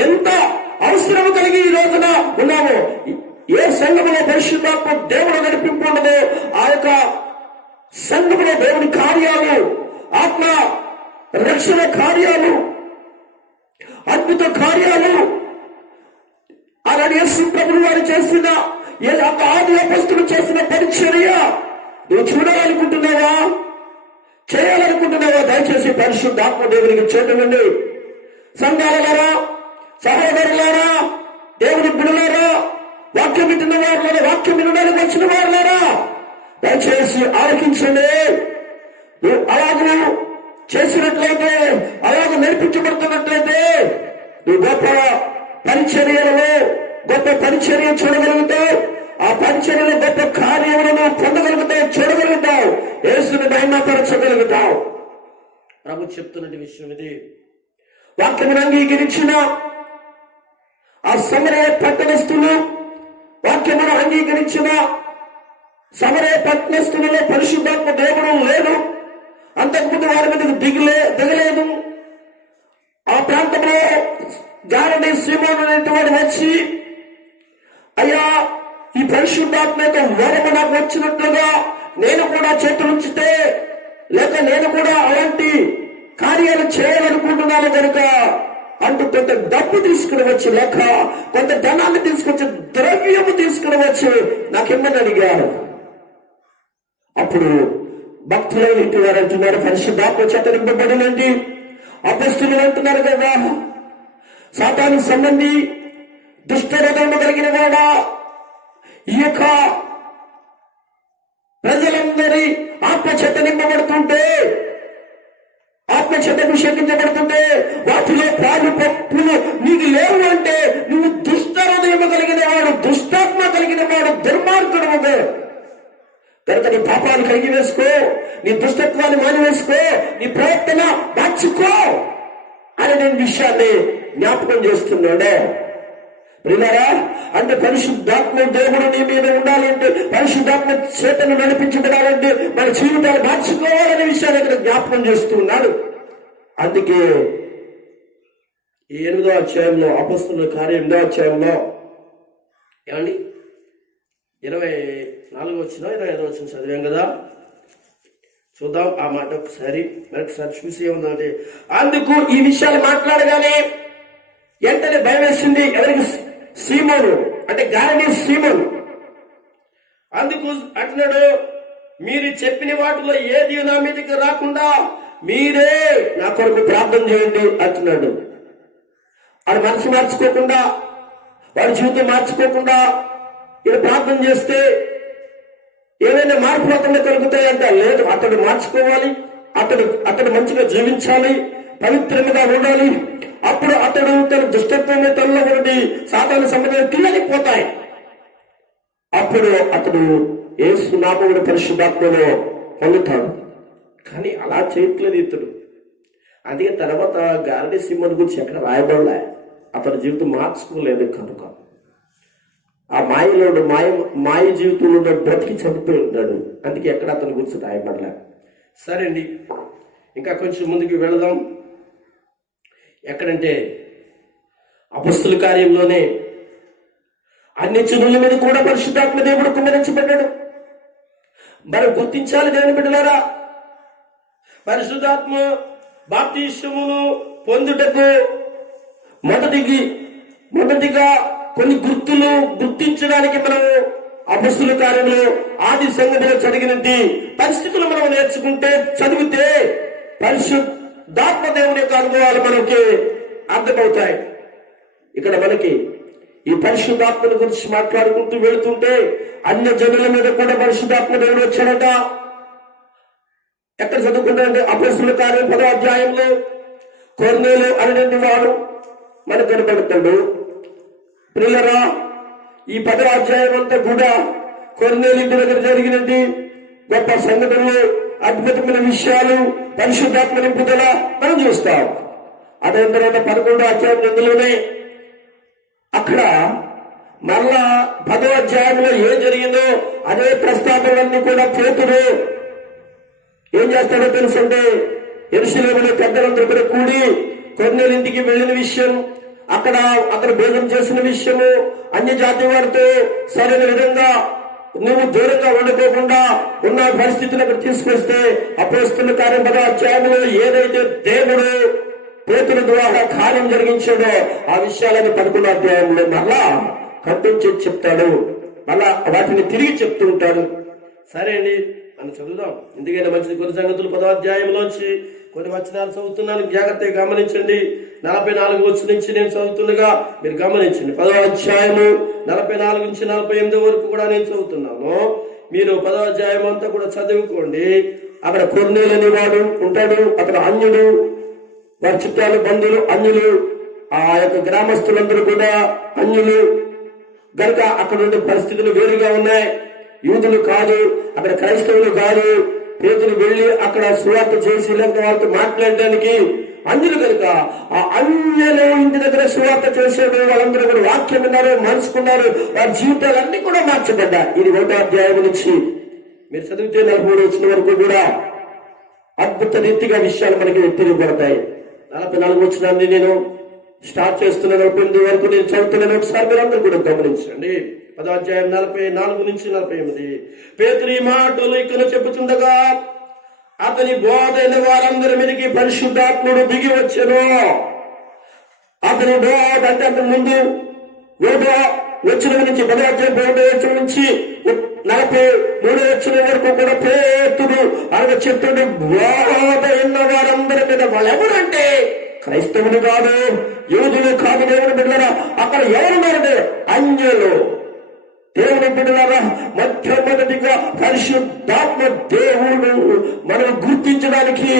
ఎంత అవసరం కలిగి ఈ రోజున ఉన్నాము. ఏ సంఘములో పరిశుద్ధాత్మ దేవుడు నడిపింపు ఉండదో ఆ యొక్క సంఘములో దేవుని కార్యాలు, ఆత్మ రక్షణ కార్యాలు, అద్భుత కార్యాలు అలాంటి యేసు ప్రభువు వారు చేసిన ఆది అపొస్తలులు చేసిన పరిచర్య నువ్వు చూడాలనుకుంటున్నావా, చేయాలనుకుంటున్నావా? దయచేసి పరిశుద్ధాత్మ దేవునికి చేతులండి. సంఘాలలారా, సహోదరులారా, దేవుని బిడ్డలారా, వాక్యం వింటున్న వారులారా, వాక్యం వినడానికి వచ్చిన వారులారా, దయచేసి ఆలకించండి. నువ్వు అలాగే చేసినట్లయితే, అలాగే నేర్పించబడుతున్నట్లయితే నువ్వు గొప్ప పరిచర్య చూడగలుగుతావు. ఆ పరిచర్యలో గొప్ప కార్యములను పొందగలుగుతావు, చూడగలుగుతావు, యేసుని మహిమపరచగలుగుతావు. ప్రభు చెప్తున్నటి విషయం ఇది. వాక్యమును అంగీకరించిన ఆ సమరయ పట్టణస్థులు, వాక్యమును అంగీకరించిన సమరయ పట్టణస్థులలో పరిశుద్ధాత్మ దేవుడు లేదు. అంతకుముందు వారి మీద దిగలేదు. ఆ ప్రాంతంలో గారడి సీమోను అనేటువంటి వచ్చి, అయ్యా ఈ పరిశుద్ధాత్మ యొక్క వరము నాకు వచ్చినట్లుగా నేను కూడా చేతులుంచితే, లేక నేను కూడా అలాంటి కార్యాలు చేయాలనుకుంటున్నాను కనుక అంటూ కొంత డబ్బు తీసుకుని వచ్చి, లేక కొంత ధనాన్ని తీసుకొచ్చి, ద్రవ్యము తీసుకుని వచ్చి నాకేమని అడిగారు. అప్పుడు భక్తులైన ఇంటి వారు అంటున్నారు, పరిశుద్ధాత్మ చేత నింపబడినండి. అపొస్తలులు అంటున్నారు కదా, సాతాను సంబంధి దుష్ట హృదయము కలిగిన వాడా, ఈ యొక్క ప్రజలందరి ఆత్మ చేత నింపబడుతుంటే, ఆత్మ చేత అభిషేకించబడుతుంటే వాటిలో పాలు పప్పులు నీకు లేవు అంటే నువ్వు దుష్ట హృదయము కలిగిన వాడు, దుష్టాత్మ కలిగిన వాడు, దుర్మార్గుడు. కనుక నీ పాపాలు కలిగి వేసుకో, నీ దుష్టత్వాన్ని మానివేసుకో, నీ ప్రవర్తన మార్చుకో అని నేను విషయాన్ని జ్ఞాపకం చేస్తున్నాడు. ప్రియులారా, అంటే పరిశుద్ధాత్మ దేవుడు నీ మీద ఉండాలి అంటే, పరిశుద్ధాత్మ చేతను నడిపించబడాలంటే మన జీవితాలు మార్చుకోవాలనే విషయాన్ని ఇక్కడ జ్ఞాపకం చేస్తున్నాడు. అందుకే ఈ 8వ అధ్యాయంలో, అపొస్తలుల కార్యం 8వ అధ్యాయంలో ఏమండి 24 వచ్చిన 25 వచ్చిన చదివాం కదా, చూద్దాం ఆ మాట ఒకసారి మరొకసారి చూసి ఏముందంటే, అందుకు ఈ విషయాలు మాట్లాడగానే వెంటనే భయం వేసింది. ఎవరికి? సీమోను, అంటే గారడీ సీమోను. అందుకు అంటున్నాడు, మీరు చెప్పిన వాటిలో ఏది నా మీదకి రాకుండా మీరే నా కొరకు ప్రార్థన చేయండి అంటున్నాడు. వాడు మనసు మార్చుకోకుండా, వాడి జీవితం మార్చుకోకుండా ఇలా ప్రార్థన చేస్తే ఏదైనా మార్పు అతన్ని కలుగుతాయంట. లేదు, అతడు మార్చుకోవాలి, అతడు మంచిగా జీవించాలి, పవిత్రంగా ఉండాలి. అప్పుడు అతడు తన దుష్టత్వమే తనలో ఉండి సాతాను సంబంధం పిల్లలిపోతాయి. అప్పుడు అతడు యేసు నామమున పరిశుద్ధాత్మలో పొందుతాడు. కానీ అలా చేయట్లేదు ఇతడు. అందుకే తర్వాత గారడీ సీమోను గురించి ఎక్కడ రాయబడలే. అతని జీవితం మార్చుకోలేదు కనుక ఆ మాయలోడు మాయ జీవితంలో బ్రతికి చనిపోయి ఉన్నాడు. అందుకే ఎక్కడ అతని గురించి రాయబడలే. సరే అండి, ఇంకా కొంచెం ముందుకు వెళదాం. ఎక్కడంటే అపొస్తలుల కార్యంలోనే అన్ని జనుల మీద కూడా పరిశుద్ధాత్మ దేవుడు కుమ్మరించబడ్డాడు. మనం గుర్తించాలి దేవుని బిడ్డలారా, పరిశుద్ధాత్మ బాప్తిస్మమును పొందుటకు మొదటిగా కొన్ని గుర్తులు గుర్తించడానికి మనం అపొస్తలుల కార్యంలో ఆది సంఘములో జరిగినది పరిస్థితులు మనం నేర్చుకుంటే, చదివితే పరిశుద్ధాత్మ దేవుని యొక్క అనుభవాలు మనకి అర్థమవుతాయి. ఇక్కడ మనకి ఈ పరిశుద్ధాత్మని గురించి మాట్లాడుకుంటూ వెళుతుంటే అన్య జనుల మీద కూడా పరిశుద్ధాత్మ దేవుడు వచ్చాడట. ఎక్కడ చదువుకుంటారంటే అపొస్తలుల కార్యం 10వ అధ్యాయంలో కొర్నేలు అనేటువంటి వాడు మనకు కనబడతాడు. ప్రియులారా, ఈ 10వ అధ్యాయం అంతా కూడా కొర్నేలు ఇంటి దగ్గర జరిగినది గొప్ప సంఘటనలు, అద్భుతమైన విషయాలు, పరిశుద్ధాత్మ నింపుదల మనం చూస్తాం. అదే తర్వాత 11వ అధ్యాయం ఎందులోనే అక్కడ మరలా 10వ అధ్యాయంలో ఏం జరిగిందో అదే ప్రస్తావనలన్నీ కూడా పేతురు ఏం చేస్తాడో తెలుసుంటే, యెరూషలేములో పెద్దలందరూ కూడా కూడి కొర్నేలు ఇంటికి వెళ్ళిన విషయం, అక్కడ భోజనం చేసిన విషయము, అన్య జాతి వారితో సరైన విధంగా నువ్వు దూరంగా ఉండిపోకుండా ఉన్న పరిస్థితిని అక్కడ తీసుకొస్తే, అపొస్తలుల కార్యం 10వ అధ్యాయంలో ఏదైతే దేవుడు పేతురు ద్వారా కార్యం జరిగించాడో ఆ విషయాలను 11వ అధ్యాయంలో మళ్ళా కంటిన్యూ చెప్తాడు. మళ్ళా వాటిని తిరిగి చెప్తూ ఉంటాడు. సరే అండి, మనం చదువుదాం. ఎందుకైనా మంచిది. కొన్ని సంగతులు 10వ అధ్యాయంలోంచి కొన్ని వచనాలు చదువుతున్నాను, జాగ్రత్తగా గమనించండి. 44 వచ్చిన నుంచి నేను చదువుతుండగా మీరు గమనించండి. 10వ అధ్యాయము 44 నుంచి 48 వరకు కూడా నేను చదువుతున్నాను. మీరు 10వ అధ్యాయం అంతా కూడా చదువుకోండి. అక్కడ కొర్నేలు అనేవాడు ఉంటాడు. అతను అన్యుడు, వారి చుట్టాలు బంధువులు అన్యులు, ఆ యొక్క గ్రామస్తులందరూ కూడా అన్యులు గనుక అక్కడ ఉండే పరిస్థితులు వేరుగా ఉన్నాయి. యూదులు కాదు, అక్కడ క్రైస్తవులు కాదు. పేతురు వెళ్లి అక్కడ సువార్త చేసి లేకపోతే వాళ్ళతో మాట్లాడడానికి అన్యులు కనుక ఆ అన్యులు ఇంటి దగ్గర సువార్త చేసాడు. వాళ్ళందరూ కూడా వాక్యం విన్నారు, మనసుకున్నారు, వారి జీవితాలన్నీ కూడా మార్చబడ్డాయి. ఇది 1వ అధ్యాయం నుంచి మీరు చదివితే 43 వచ్చిన వరకు కూడా అద్భుత రీతిగా విషయాలు మనకి తెలియబడతాయి. 44 వచ్చినాన్ని నేను స్టార్ట్ చేస్తున్న 48 వరకు నేను చదువుతున్నాను. ఒకసారి మీరు అందరూ కూడా గమనించండి. 10వ అధ్యాయం 44 నుంచి 48. పేతురు ఈ మాటలు ఇక్కడ చెప్పుతుండగా అతని బోధైన వారందరి మీదకి పరిశుద్ధాత్ముడు దిగి వచ్చెను. అతని బోధ అంటే అంతకు ముందు వచ్చిన నుంచి 10వ అధ్యాయం 1వ వచనం నుంచి 43వ వచనం వరకు కూడా పేతురు ఆయన చెప్తున్న బోధ అయిన వారందరి మీద, వాళ్ళు ఎవరంటే క్రైస్తవులు కాదు, యూదులు కాదు, దేవుని బిడ్డలారా. అక్కడ ఎవరున్నారంటే అన్యులు. దేవుని బిడ్డలారా, మొట్టమొదటిగా పరిశుద్ధాత్మ దేవుడు మనం గుర్తించడానికి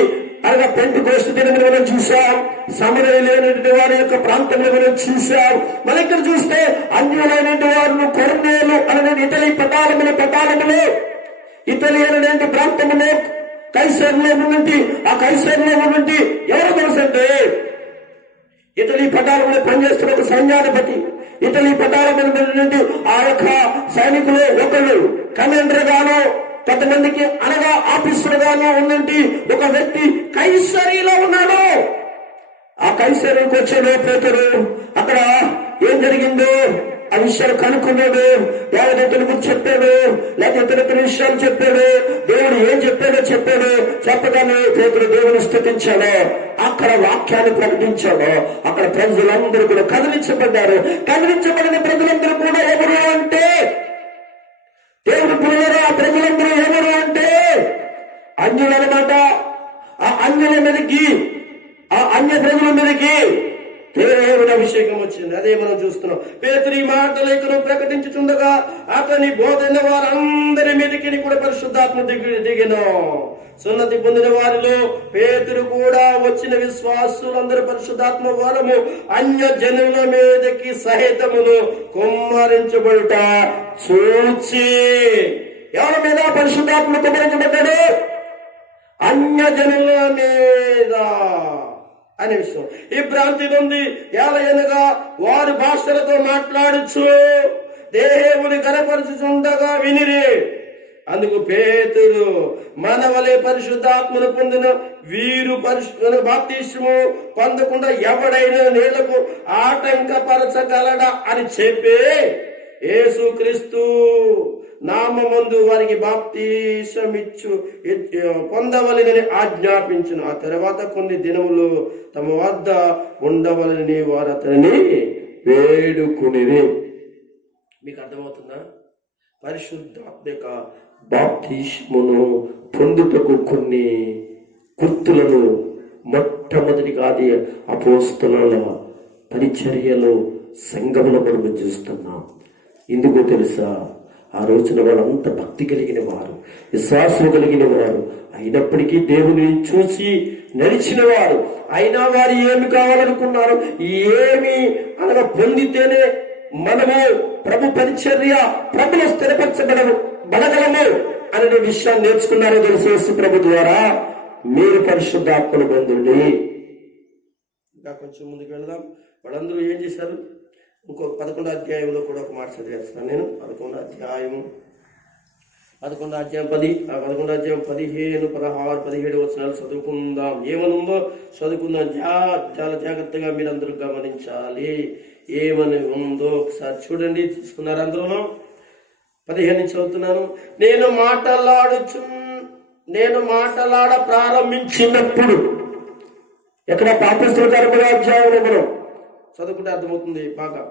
అనగా పెంటెకోస్తు దినమున మనం చూసాం. సమరయులైనటువంటి వారి యొక్క ప్రాంతంలో మనం చూసాం. మన ఇక్కడ చూస్తే అన్యులైనటువంటి వారు కొరనేలు అనే ఇటలీ పటాలములో ఇటలీ అనేటువంటి ప్రాంతంలో కైసర్లో ఉన్నటువంటి ఆ కైసర్లో ఉన్నటువంటి ఎవరు తెలుసంటే ఇటలీ పటాలంలో పనిచేస్తున్న ఒక సైన్యాధిపతి. ఇటలీ పటాల నుండి ఆ యొక్క సైనికులు ఒకళ్ళు కమాండర్ గాను, కొంతమందికి అనగా ఆఫీసర్ గాను ఉన్నంటి ఒక వ్యక్తి కైసరీలో ఉన్నాడు. ఆ కైసరీకి వచ్చాడు పేతురు. అక్కడ ఏం జరిగిందో ఆ విషయాలు కనుక్కున్నాడు. దేవదూతల గురించి చెప్పాడు, లేక ఇతర విషయాలు చెప్పాడు. దేవుడు ఏం చెప్పాడో చెప్పగానే పేతురు దేవుని స్తుతించాడు. అక్కడ వాక్యాన్ని ప్రకటించాడు. అక్కడ ప్రజలందరూ కూడా కదిలించబడ్డారు. కదిలించబడిన ప్రజలందరూ కూడా ఎవరు అంటే దేవుడు పిల్లలు. ఆ ప్రజలందరూ ఎవరు అంటే అన్యులు అన్నమాట. ఆ అన్యుల మీదకి, ఆ అన్య ప్రజల మీదకి దేవుని అభిషేకం వచ్చింది. అదే మనం చూస్తున్నాం. పేతురు ఈ మాటలు ప్రకటించుచుండగా అతని బోధన వారందరి మీదకి కూడా పరిశుద్ధాత్మ దిగిన. సున్నతి పొందిన వారిలో పేతురు కూడా వచ్చిన విశ్వాసులందరూ పరిశుద్ధాత్మ వరము అన్య జనుల మీదకి సహితమును కుమ్మరించబడుట చూచి. ఎవరి మీద పరిశుద్ధాత్మ కుమ్మరించబడ్డాడు? అన్య జనుల మీద అనే విషయం. ఈ భ్రాంతి నుండి ఏలయనగా వారి భాషలతో మాట్లాడుచు దేవుని కనపరుచుచుండగా వినిరి. అందుకు పేతురు, మన వలె పరిశుద్ధాత్మను పొందిన వీరు బాప్తిస్మము పొందకుండా ఎవడైనా నీళ్లకు ఆటంకపరచగలడా అని చెప్పి యేసుక్రీస్తు నామమందు వారికి బాప్తిసమిచ్చు పొందవలెనని ఆజ్ఞాపించును. ఆ తర్వాత కొన్ని దినములు తమ వద్ద ఉండవలని వారు అతనిని వేడుకునిరి. మీకు అర్థమవుతుందా? పరిశుద్ధాత్మిక బాప్తిస్మమును పొందుటకు కొన్ని గుర్తులను మొట్టమొదటిగా అది అపోస్తలుల పరిచర్యలో సంఘములో మనం చూస్తున్నాం. ఎందుకో తెలుసా? ఆ రోజున వాళ్ళంతా భక్తి కలిగిన వారు, విశ్వాసం కలిగిన వారు, అయినప్పటికీ దేవుని చూసి నడిచిన వారు. అయినా వారు ఏమి కావాలనుకున్నారు? ఏమి అనగా పొందితేనే మనము ప్రభు పరిచర్య ప్రభులో స్థిరపరచబడగలము అనే విషయాన్ని నేర్చుకున్నారో తెలుసు. ప్రభు ద్వారా మీరు పరిశుద్ధాత్మను పొందండి. ఇంకా కొంచెం ముందుకు వెళదాం. వాళ్ళందరూ ఏం చేశారు? ఇంకొక 11వ అధ్యాయంలో కూడా ఒక మాట చదివేస్తున్నాను నేను. 11వ అధ్యాయం 10, 11వ అధ్యాయం 15, 16, 17 వచనాలు చదువుకుందాం. ఏమనుందో చదువుకుందాం. చాలా జాగ్రత్తగా మీరందరూ గమనించాలి. ఏమని ఉందో ఒకసారి చూడండి. తీసుకున్నారు అందరూ? 15 నుంచి చదువుతున్నాను. నేను మాట్లాడ ప్రారంభించినప్పుడు, ఎక్కడ పాపిస్తుల కార్మిక అధ్యాయంలో మనం చదువుకుంటే అర్థమవుతుంది బాగా.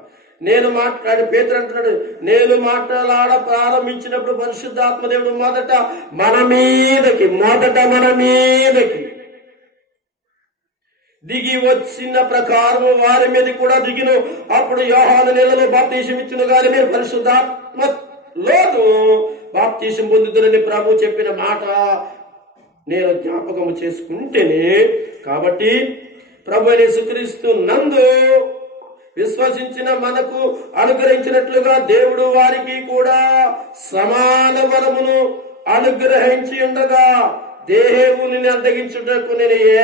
పేతురు అంటున్నాడు, నేను మాట్లాడ ప్రారంభించినప్పుడు పరిశుద్ధాత్మదేవుడు మొదట మన మీదకి దిగి వచ్చిన ప్రకారము వారి మీద కూడా దిగిను. అప్పుడు యోహాను నీళ్లలో బాప్తీసం ఇచ్చును గాని మీరు పరిశుద్ధాత్మలోను బాప్తీసం పొందుతురని ప్రభు చెప్పిన మాట నేను జ్ఞాపకము చేసుకుంటేనే. కాబట్టి ప్రభు యేసుక్రీస్తు నందు విశ్వసించిన మనకు అనుగ్రహించినట్లుగా దేవుడు వారికి కూడా సమాన వరమును అనుగ్రహించి ఉండగా దేవుని అడ్డగించుటకు నేను ఏ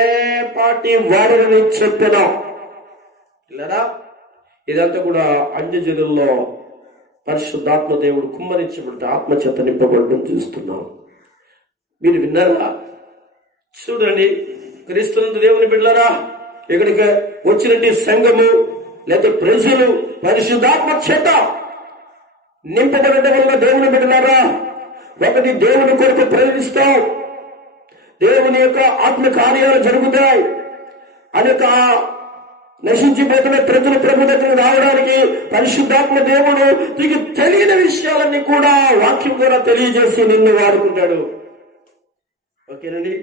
పాటి వాడని చెప్పినా. ఇలారా ఇదంతా కూడా అన్యజనుల్లో పరిశుద్ధాత్మ దేవుడు కుమ్మరించబడి ఆత్మచేత నింపబడడం చూస్తున్నాం. మీరు విన్నారా? చూడండి, క్రీస్తునందు దేవుని బిడ్డలారా, ఇక్కడికి వచ్చినట్టు సంఘము లేదా ప్రజలు పరిశుద్ధాత్మ చేత నింపబడటం వల్ల దేవుని బిడ్డలారా, ఒకటి దేవుని కొరకు ప్రేమిస్తాం, దేవుని యొక్క ఆత్మ కార్యాలు జరుగుతాయి. అనేక నశించిపోతున్న ప్రజలు ప్రభు దగ్గర రావడానికి పరిశుద్ధాత్మ దేవుడు నీకు తెలియని విషయాలన్నీ కూడా వాక్యం ద్వారా తెలియజేసి నిన్ను వాడుకుంటాడు. ఓకేనండి.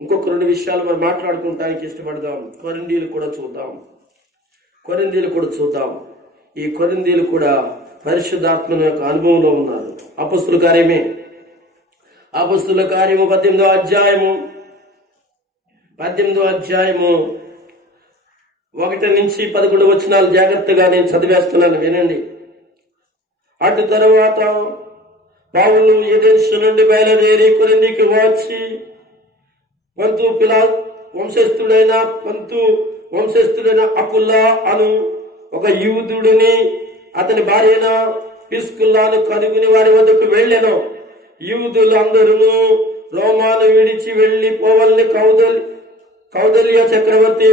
ఇంకొక 2 విషయాలు మనం మాట్లాడుకుంటానికి ఇష్టపడదాం. కొరింథీలు కూడా చూద్దాం. ఈ కొరింథీలు కూడా పరిశుద్ధాత్మ యొక్క అనుభవంలో ఉన్నారు. అపొస్తలుల కార్యము 18వ అధ్యాయము 1 నుంచి 11 వచనాలు జాగ్రత్తగా నేను చదివేస్తున్నాను, వినండి. అటు తరువాత పౌలు ఎథెన్సు నుండి బయలుదేరి కొరింథీకి వచ్చి పంతు వంశస్థుడైన అకుల్లా అను ఒక యూదుడిని అతని భార్యన పిస్కుల్లాను కనుగొని వారి వద్దకు వెళ్ళెను. యూదులు అందరూ రోమాను విడిచి వెళ్లి పోవాలని కౌదల్య చక్రవర్తి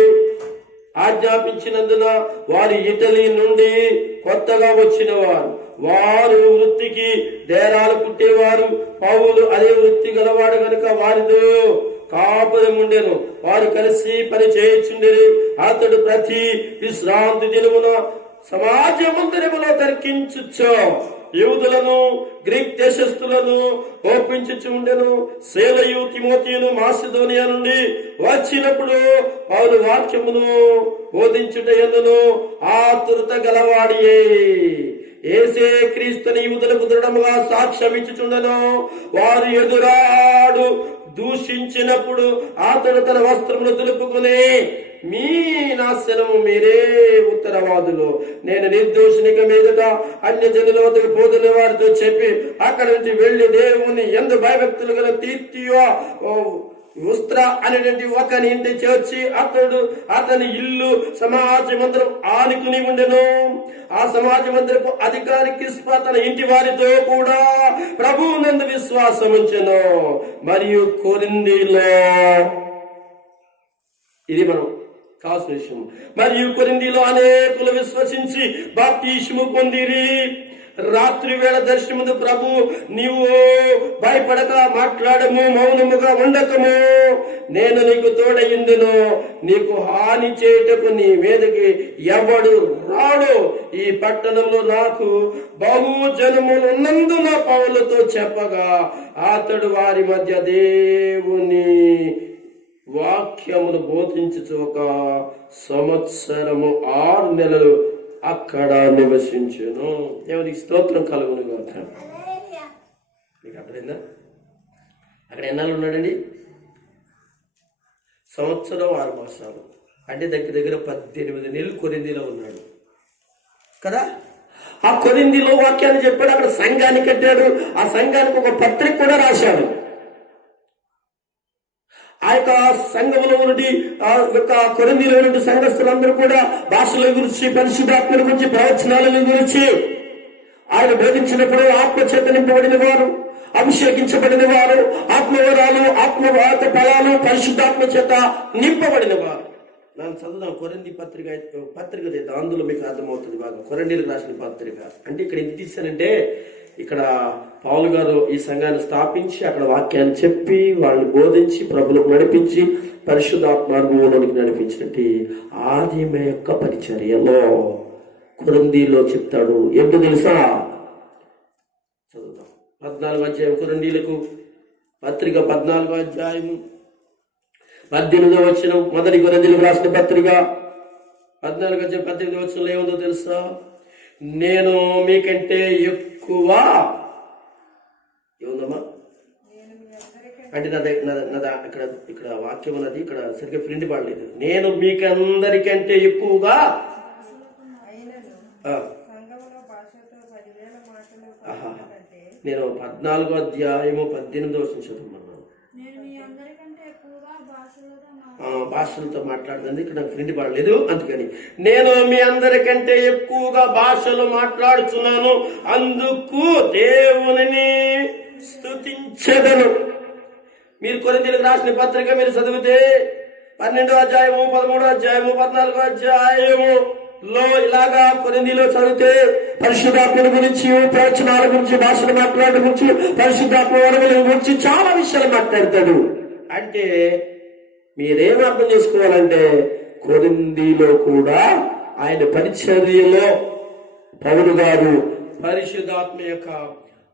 ఆజ్ఞాపించినందున వారు ఇటలీ నుండి కొత్తగా వచ్చిన వారు వృత్తికి డేరాలు కుట్టేవారు. పౌలు అదే వృత్తి గలవాడు కనుక వారితో కాపురం ఉండెను. వారు కలిసి పని చేయుచుండేది. అతడు ప్రతి విశ్రాంతి దినమున సమాజ మందిరములో తర్కించుచు యూదులను గ్రీక్ దేశస్థులను ఒప్పించుచు ఉండెను. సేలయు తిమోతియును మాసిదోనియా నుండి వచ్చినప్పుడు పౌలు వాక్యమును బోధించుట యందును ఆతురత గలవాడియే యేసే క్రీస్తుని యూదులకు దృఢముగా సాక్ష్యం ఇచ్చుచుండెను. వారు ఎదురాడు దూషించినప్పుడు అతడు తన వస్త్రమును దులుపుకుని, మీ నాశనము మీరే ఉత్తరవాదులు, నేను నిర్దోషినిక మీదట అన్యజనుల వద్దకు పోతున్న వారితో చెప్పి అక్కడి నుంచి వెళ్లి దేవుని యందు భయభక్తులు గల తీర్తియో ఉస్త్ర అనేటువంటి ఒకని ఇంటి చేర్చి అతని ఇల్లు సమాజ మందిరం ఆనుకుని ఉండెను. ఆ సమాజ మందిరపు అధికారి కిస్పా తన ఇంటి వారితో కూడా ప్రభువు నందు విశ్వాసం ఉంచెను. మరియు కొరింథీలో, ఇది మనం కావాల్సిన విషయం, మరియు కొరింథీలో అనేకులు విశ్వసించి బాప్తిస్మము పొందిరి. రాత్రి వేళ దర్శనముందు ప్రభు, నీవు భయపడక మాట్లాడము, మౌనముగా ఉండకము, నేను నీకు తోడయిందును, నీకు హాని చేయుటకు నీ మీదకి ఎవడు రాడు. ఈ పట్టణంలో నాకు బహుజనములు ఉన్నందున పౌలుతో చెప్పగా అతడు వారి మధ్య దేవుని వాక్యమును బోధించుచు 1 సంవత్సరము 6 నెలలు అక్కడ నివసించును. దేవునికి స్తోత్రం కలుగును గాక. మీకు అర్థమైందా? అక్కడ ఎన్నాళ్ళు ఉన్నాడండి? 1 సంవత్సరం 6 మాసాలు, అంటే దగ్గర 18 నెలలు కొరింథీలో ఉన్నాడు కదా. ఆ కొరింథీలో వాక్యాన్ని చెప్పాడు, అక్కడ సంఘాన్ని కట్టాడు, ఆ సంఘానికి ఒక పత్రిక కూడా రాశాడు. ఆ యొక్క సంఘములో నుండి ఆ యొక్క కొరింథీలో నుండి సంఘస్థులందరూ కూడా భాషల గురించి, పరిశుద్ధాత్మల గురించి, ప్రవచనాల గురించి ఆయన బోధించినప్పుడు ఆత్మచేత నింపబడిన వారు, అభిషేకించబడిన వారు, ఆత్మవరాలు, ఆత్మవాత ఫలాలు పరిశుద్ధాత్మ చేత నింపబడిన వారు. మనం చదువుదాం కొరింథీ పత్రిక లేదు, అందులో మీకు అర్థమవుతుంది బాగా. కొరింథీలకు రాసిన పత్రిక అంటే ఇక్కడ ఎందుకు తీశానంటే, ఇక్కడ పౌలు గారు ఈ సంఘాన్ని స్థాపించి అక్కడ వాక్యాన్ని చెప్పి వాళ్ళని బోధించి ప్రభులకు నడిపించి పరిశుద్ధాత్మానుభవంలోనికి నడిపించినట్టు ఆదిమ యొక్క పరిచర్యలో కొరింథీలో చెప్తాడు. ఏంటో తెలుసా? చదువుతాం 14వ అధ్యాయం కొరింథీలకు పత్రిక 14వ అధ్యాయం 18వ వచనం. మొదటి కొరింథీలకు రాసిన పత్రిక 14వ అధ్యాయం 18వ వచనంలో ఏముందో తెలుసా? నేను మీకంటే ఎక్కువ ఏముందమ్మా అంటే ఇక్కడ వాక్యం ఉన్నది, ఇక్కడ సరిగ్గా ప్రింట్ పడలేదు. నేను మీకందరికంటే ఎక్కువగా నేను 14వ అధ్యాయము 18వ వచనం చదువుతున్నాను. భాషలతో మాట్లాడుతుంది, ఇక్కడ నాకు ప్రింట్ పడలేదు, అందుకని నేను మీ అందరికంటే ఎక్కువగా భాషలు మాట్లాడుతున్నాను, అందుకు దేవునిని స్తుతించెదను. మీరు కొరింథీలకు రాసిన పత్రిక మీరు చదివితే 12వ అధ్యాయము, 13వ అధ్యాయము, 14వ అధ్యాయము లో ఇలాగా కొరింథీలో చదివితే పరిశుద్ధాత్మని గురించి, ప్రవచనాల గురించి, భాషలు మాట్లాడడం గురించి, పరిశుద్ధాత్మ వరముల గురించి చాలా విషయాలు మాట్లాడతాడు. అంటే మీరేం అర్థం చేసుకోవాలంటే కొరింథీలో కూడా ఆయన పరిచర్యలో పౌలు గారు పరిశుద్ధాత్మ యొక్క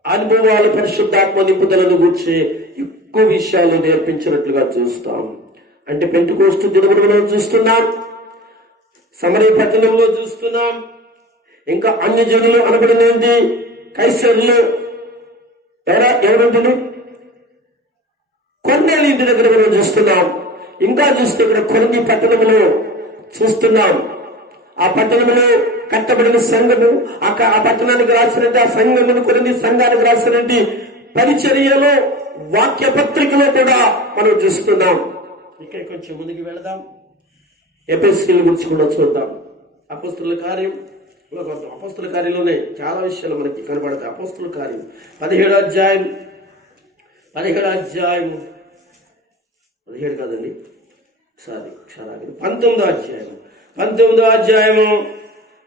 అనుభవాలు, పరిశుద్ధాత్మ నింపుదలను గురించి ఎక్కువ విషయాలు నేర్పించినట్లుగా చూస్తాం. అంటే పెంటెకోస్తు దినములలో చూస్తున్నాం, సమరయ పట్టణంలో చూస్తున్నాం, ఇంకా అన్ని జనులు అనబడినది కైసరులు ఎవరంటే కొన్నేళ్ళ ఇంటి దగ్గర మనం చూస్తున్నాం. ఇంకా చూస్తే ఇక్కడ కొరింథీ పట్టణంలో చూస్తున్నాం. ఆ పట్టణంలో కట్టబడిన సంఘము, ఆ పట్టణానికి రాసినట్టు, ఆ సంఘమును కొరింథీ సంఘానికి రాసినట్టు పరిచర్యలో వాక్య పత్రికలో కూడా మనం చూస్తున్నాం. ఇక్కడ కొంచెం ముందుకు వెళదాం. ఎఫెసీయుల గురించి కూడా చూద్దాం. అపోస్తలుల కార్యం, అపోస్తలుల కార్యంలోనే చాలా విషయాలు మనకి కనబడతాయి. అపోస్తలుల కార్యం 17వ అధ్యాయం, 17వ అధ్యాయం 17 కాదండి, సారీ క్షరాలు 19వ అధ్యాయం, 19వ అధ్యాయము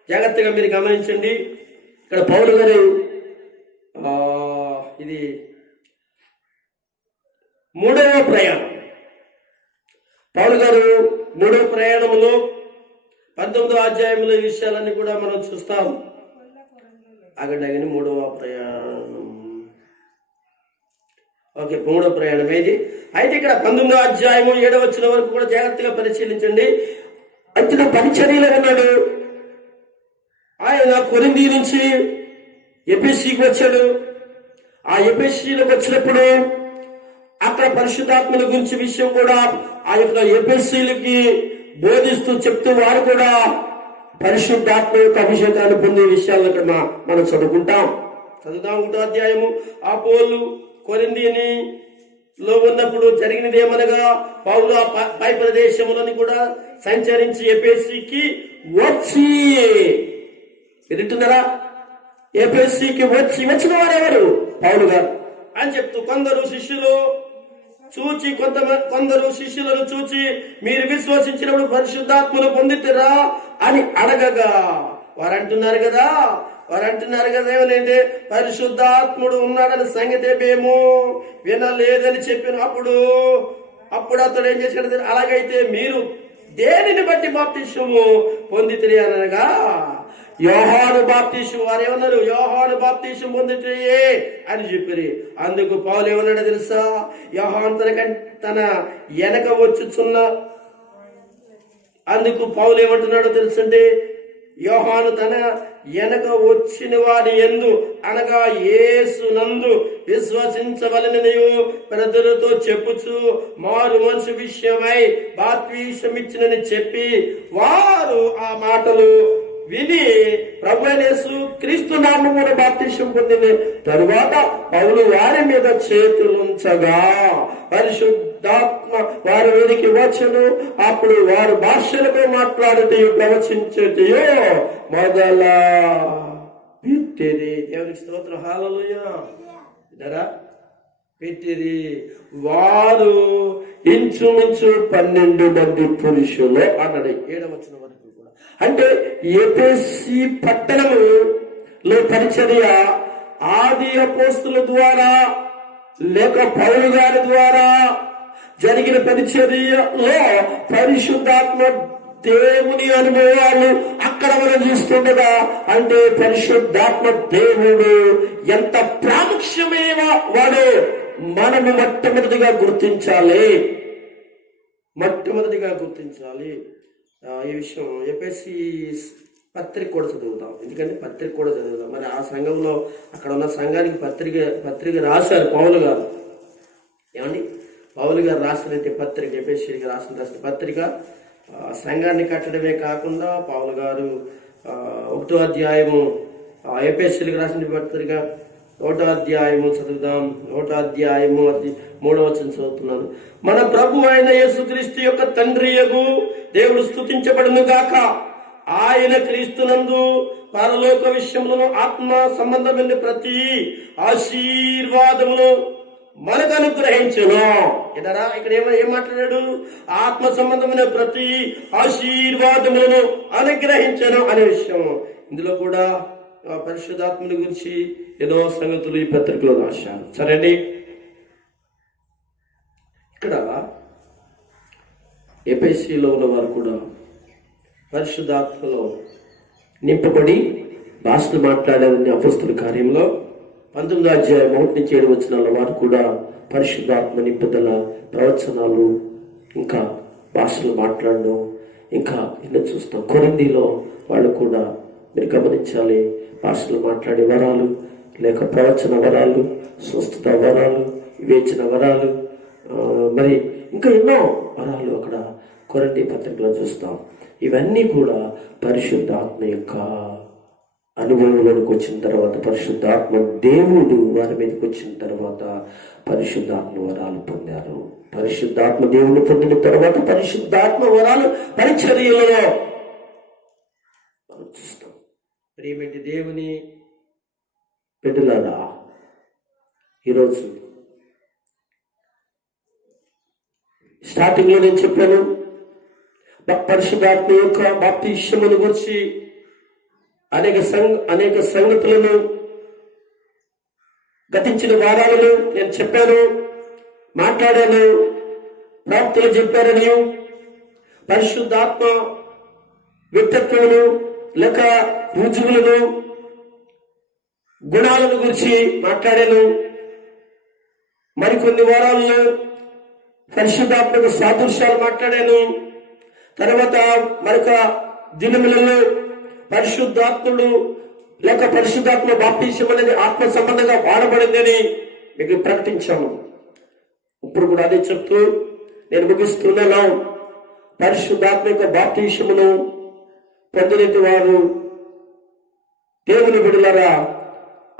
జాగ్రత్తగా మీరు గమనించండి. ఇక్కడ పౌలు గారు ఇది 3వ ప్రయాణం. పౌలు గారు 3వ ప్రయాణంలో 19వ అధ్యాయంలో ఈ విషయాలన్నీ కూడా మనం చూస్తాం. అగడగని 3వ ప్రయాణం, ఓకే 3వ ప్రయాణం ఏది అయితే ఇక్కడ 19వ అధ్యాయము 7వ వచనం వరకు కూడా జాగ్రత్తగా పరిశీలించండి. అయితే పరిచర్యలో ఉన్నాడు. ఆయన కొరింథీ నుంచి ఎఫెసీకి వచ్చాడు. ఆ ఎఫెసీలకు వచ్చినప్పుడు అక్కడ పరిశుద్ధాత్మల గురించి విషయం కూడా ఆ యొక్క ఎఫెసీలకి బోధిస్తూ చెప్తూ వారు కూడా పరిశుద్ధాత్మ యొక్క అభిషేకాన్ని పొందే విషయాలను ఇక్కడ మనం చదువుదాం. 1వ అధ్యాయము. ఆ పౌలు కొరింథీని లో ఉన్నప్పుడు జరిగినది ఏమనగా, పౌలు ఆ పై ప్రదేశములని కూడా సంచరించి ఎఫెసీకి వచ్చి, వింటున్నారా, ఎఫెసీకి వచ్చిన వారెవరు? పౌలు గారు అని చెప్తూ కొందరు శిష్యులను చూచి మీరు విశ్వసించినప్పుడు పరిశుద్ధాత్మను పొందితరా అని అడగగా వారు అంటున్నారు కదా ఏమనంటే పరిశుద్ధాత్ముడు ఉన్నాడని సంగతి మేము వినలేదని చెప్పినప్పుడు అతడు ఏం చేశాడు? అలాగైతే మీరు దేనిని బట్టి బాప్తిస్మము పొందితిరి అనగా, యోహాను బాప్తిస్మం. వారు ఏమన్నారు? యోహాను బాప్తిస్మం పొందితే అని చెప్పారు. అందుకు పౌలు ఏమన్నాడో తెలుసా? యోహాను తన వెనక వచ్చుచున్న, అందుకు పౌలు ఏమంటున్నాడో తెలుసంటే, యోహాను తన వెనక వచ్చిన వాడి యందు అనగా యేసునందు విశ్వసించవలననియు పెద్దలతో చెప్పుచు మారు మనసు విషయమై బాప్తిస్మమిచ్చినని చెప్పి వారు ఆ మాటలు విని ప్రభువైన యేసు క్రీస్తు నామమున బాప్తిస్మం పొందిన తరువాత పౌలు వారి మీద చేతులుంచగా పరిశుద్ధాత్మ వారి మీదకి వచ్చును. అప్పుడు వారు భాషలకు మాట్లాడుతూ ప్రవచించేటయో మొదలా పెట్టిరి. దేవునికి స్తోత్రం, హల్లెలూయా. పెట్టిరి. వారు ఇంచుమించు 12 మంది పురుషులు అన్నాడు 7వ వచనం వరకు కూడా. అంటే ఎఫెసీ పట్టణములో పరిచర్య ఆది అపోస్తుల ద్వారా లేక పౌలు గారి ద్వారా జరిగిన పరిచర్యలో పరిశుద్ధాత్మ దేవుని అనుభవాలు అక్కడ మనం చూస్తుండగా, అంటే పరిశుద్ధాత్మ దేవుడు ఎంత ప్రాముఖ్యమైన వాడు మనము మొట్టమొదటిగా గుర్తించాలి. ఈ విషయం ఎఫెసీ పత్రిక కూడా చదువుతాం. ఎందుకంటే పత్రిక కూడా చదువుతాం. మరి ఆ సంఘంలో అక్కడ ఉన్న సంఘానికి పత్రిక రాశారు పౌలు గారు. ఏమండి, పౌలు గారు రాసినట్టు పత్రిక, ఎఫెసీకి రాసిన పత్రిక సంఘాన్ని కట్టడమే కాకుండా పౌలు గారు 1వ అధ్యాయము ఎఫెసీకి రాసిన పత్రిక 1వ అధ్యాయము చదువుదాం. 1వ అధ్యాయము 3వ వచనం చదువుతున్నాను. మన ప్రభు అయిన యేసుక్రీస్తు యొక్క తండ్రియగు దేవుడు స్తుతించబడును గాక. ఆయన క్రీస్తునందు పరలోక విషయములను ఆత్మ సంబంధమైన ప్రతి ఆశీర్వాదమును మనకు అనుగ్రహించను. ఇదరా ఇక్కడ ఏం మాట్లాడాడు? ఆత్మ సంబంధమైన ప్రతి ఆశీర్వాదములను అనుగ్రహించను అనే విషయం. ఇందులో కూడా పరిశుద్ధాత్మని గురించి ఎన్నో సంగతులు ఈ పత్రికలో రాశారు. సరే అండి, ఇక్కడ ఎఫెసీలో ఉన్న వారు కూడా పరిశుద్ధాత్మలో నింపబడి భాషలు మాట్లాడారని అపోస్తల కార్యంలో 19వ అధ్యాయం 1-7 వారు కూడా పరిశుద్ధాత్మ నింపుదల, ప్రవచనాలు, ఇంకా భాషలు మాట్లాడడం, ఇంకా ఎన్నో చూస్తాం. కొరింథీలో వాళ్ళు కూడా మీరు గమనించాలి, భాషలు మాట్లాడే వరాలు, లేక ప్రవచన వరాలు, స్వస్థత వరాలు, వివేచన వరాలు, మరి ఇంకా ఎన్నో వరాలు అక్కడ కొరింథీ పత్రికలో చూస్తాం. ఇవన్నీ కూడా పరిశుద్ధాత్మ యొక్క అనుభవంలోనికి వచ్చిన తర్వాత, పరిశుద్ధాత్మ దేవుడు వారి మీదకి వచ్చిన తర్వాత పరిశుద్ధాత్మ వరాలు పొందారు. పరిశుద్ధాత్మ దేవుని పొందిన తర్వాత పరిశుద్ధాత్మ వరాలు పరిచర్యలో మనం చూస్తాం. మరి ఏమిటి దేవుని బిడ్డలారా, ఈరోజు స్టార్టింగ్ లో నేను చెప్పాను పరిశుద్ధాత్మ యొక్క బాప్తిస్మమును గురించి అనేక సంగతులను గతించిన వారాలను నేను చెప్పాను, మాట్లాడాను. ప్రాప్తులు చెప్పారని పరిశుద్ధాత్మ వ్యక్తిత్వమును లేక రుజువులను, గుణాలను గురించి మాట్లాడాను. మరికొన్ని వారాల్లో పరిశుద్ధాత్మక సాదృశ్యాలు మాట్లాడాను. తర్వాత మరొక దినములలో పరిశుద్ధాత్ముడు లేక పరిశుద్ధాత్మ బాప్తిసం అనేది ఆత్మ సంబంధంగా వాడబడిందని మీకు ప్రకటించాము. ఇప్పుడు కూడా అదే చెప్తూ నేను ముగిస్తున్నాను. పరిశుద్ధాత్మ యొక్క బాప్తిసమును పొందినటి వారు దేవుని బిడ్డలారా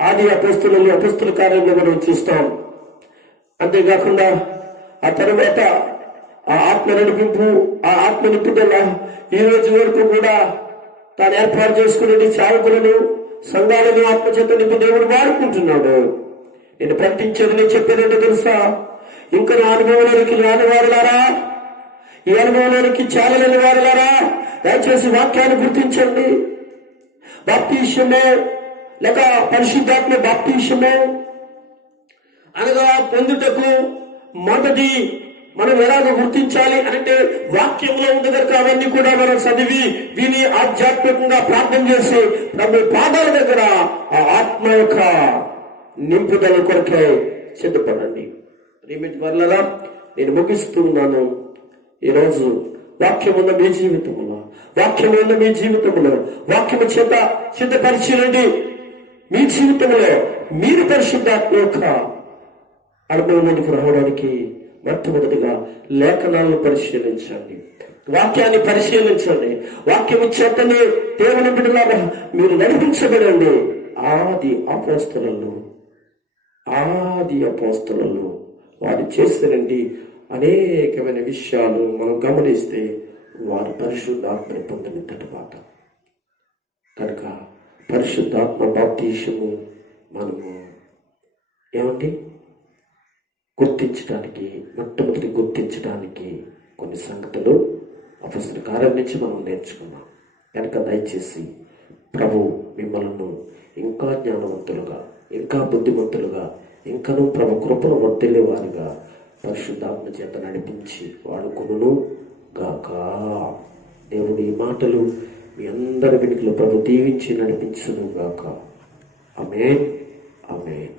ఆది అపోస్తల కార్యంలో మనం చూస్తాం. అంతేకాకుండా ఆ తర్వాత ఆ ఆత్మ నడిపింపు, ఆ ఆత్మ నింపుదల ఈ రోజు వరకు కూడా తాను ఏర్పాటు చేసుకునే సేవకులను, సంఘాలను ఆత్మచేత నింపు దేవుడు వాడుకుంటున్నాడు. నేను ప్రకటించేది, నేను చెప్పేదంటే తెలుసా, ఇంకా నా అనుభవంలోనికి రాని వారులారా, ఈ అనుభవంలోనికి చేరలేని వారులారా, దయచేసి వాక్యాన్ని గుర్తించండి. బాప్తిసము లేక పరిశుద్ధాత్మ బాప్తిసము అనగా పొందుటకు మొదటి మనం ఎలాగ గుర్తించాలి అంటే వాక్యంలో ఉంది కనుక అవన్నీ కూడా మనం చదివి విని ఆధ్యాత్మికంగా ప్రార్థన చేసి ప్రభు పాదాల దగ్గర ఆ ఆత్మ యొక్క నింపుదల కొరకే సిద్ధపడండి. రిమిట్ వల్ల నేను ముగిస్తున్నాను. ఈరోజు వాక్యం ఉన్న మీ జీవితంలో, వాక్యం ఉన్న మీ జీవితంలో, వాక్యము చేత సిద్ధపరిచినండి. మీ జీవితంలో మీరు పరిశుద్ధాత్మ యొక్క అనుభవంలోనికి రావడానికి మొట్టమొదటిగా లేఖనాలను పరిశీలించండి, వాక్యాన్ని పరిశీలించండి. వాక్యము చేతనే దేవుని బిడ్డలాగా మీరు నడిపించబడండి. ఆది అపోస్తలులు వారు చేసినండి అనేకమైన విషయాలు మనం గమనిస్తే వారు పరిశుద్ధాత్మని పొందిన తర్వాత కనుక పరిశుద్ధాత్మ బాప్తిసము మనము ఏమండి మొట్టమొదటి గుర్తించడానికి కొన్ని సంగతులు అపోస్తల కార్యం నుంచి మనం నేర్చుకున్నాం. కనుక దయచేసి ప్రభు మిమ్మల్ని ఇంకా జ్ఞానవంతులుగా, ఇంకా బుద్ధిమంతులుగా, ఇంకనూ ప్రభు కృపను వర్తిల్లే వారిగా పరిశుద్ధాత్మ చేత నడిపించి వాడుకొనును గాక. దేవుడు ఈ మాటలు మీ అందరి వెనుకలు ప్రభు దీవించి నడిపించును గాక. ఆమేన్, ఆమేన్.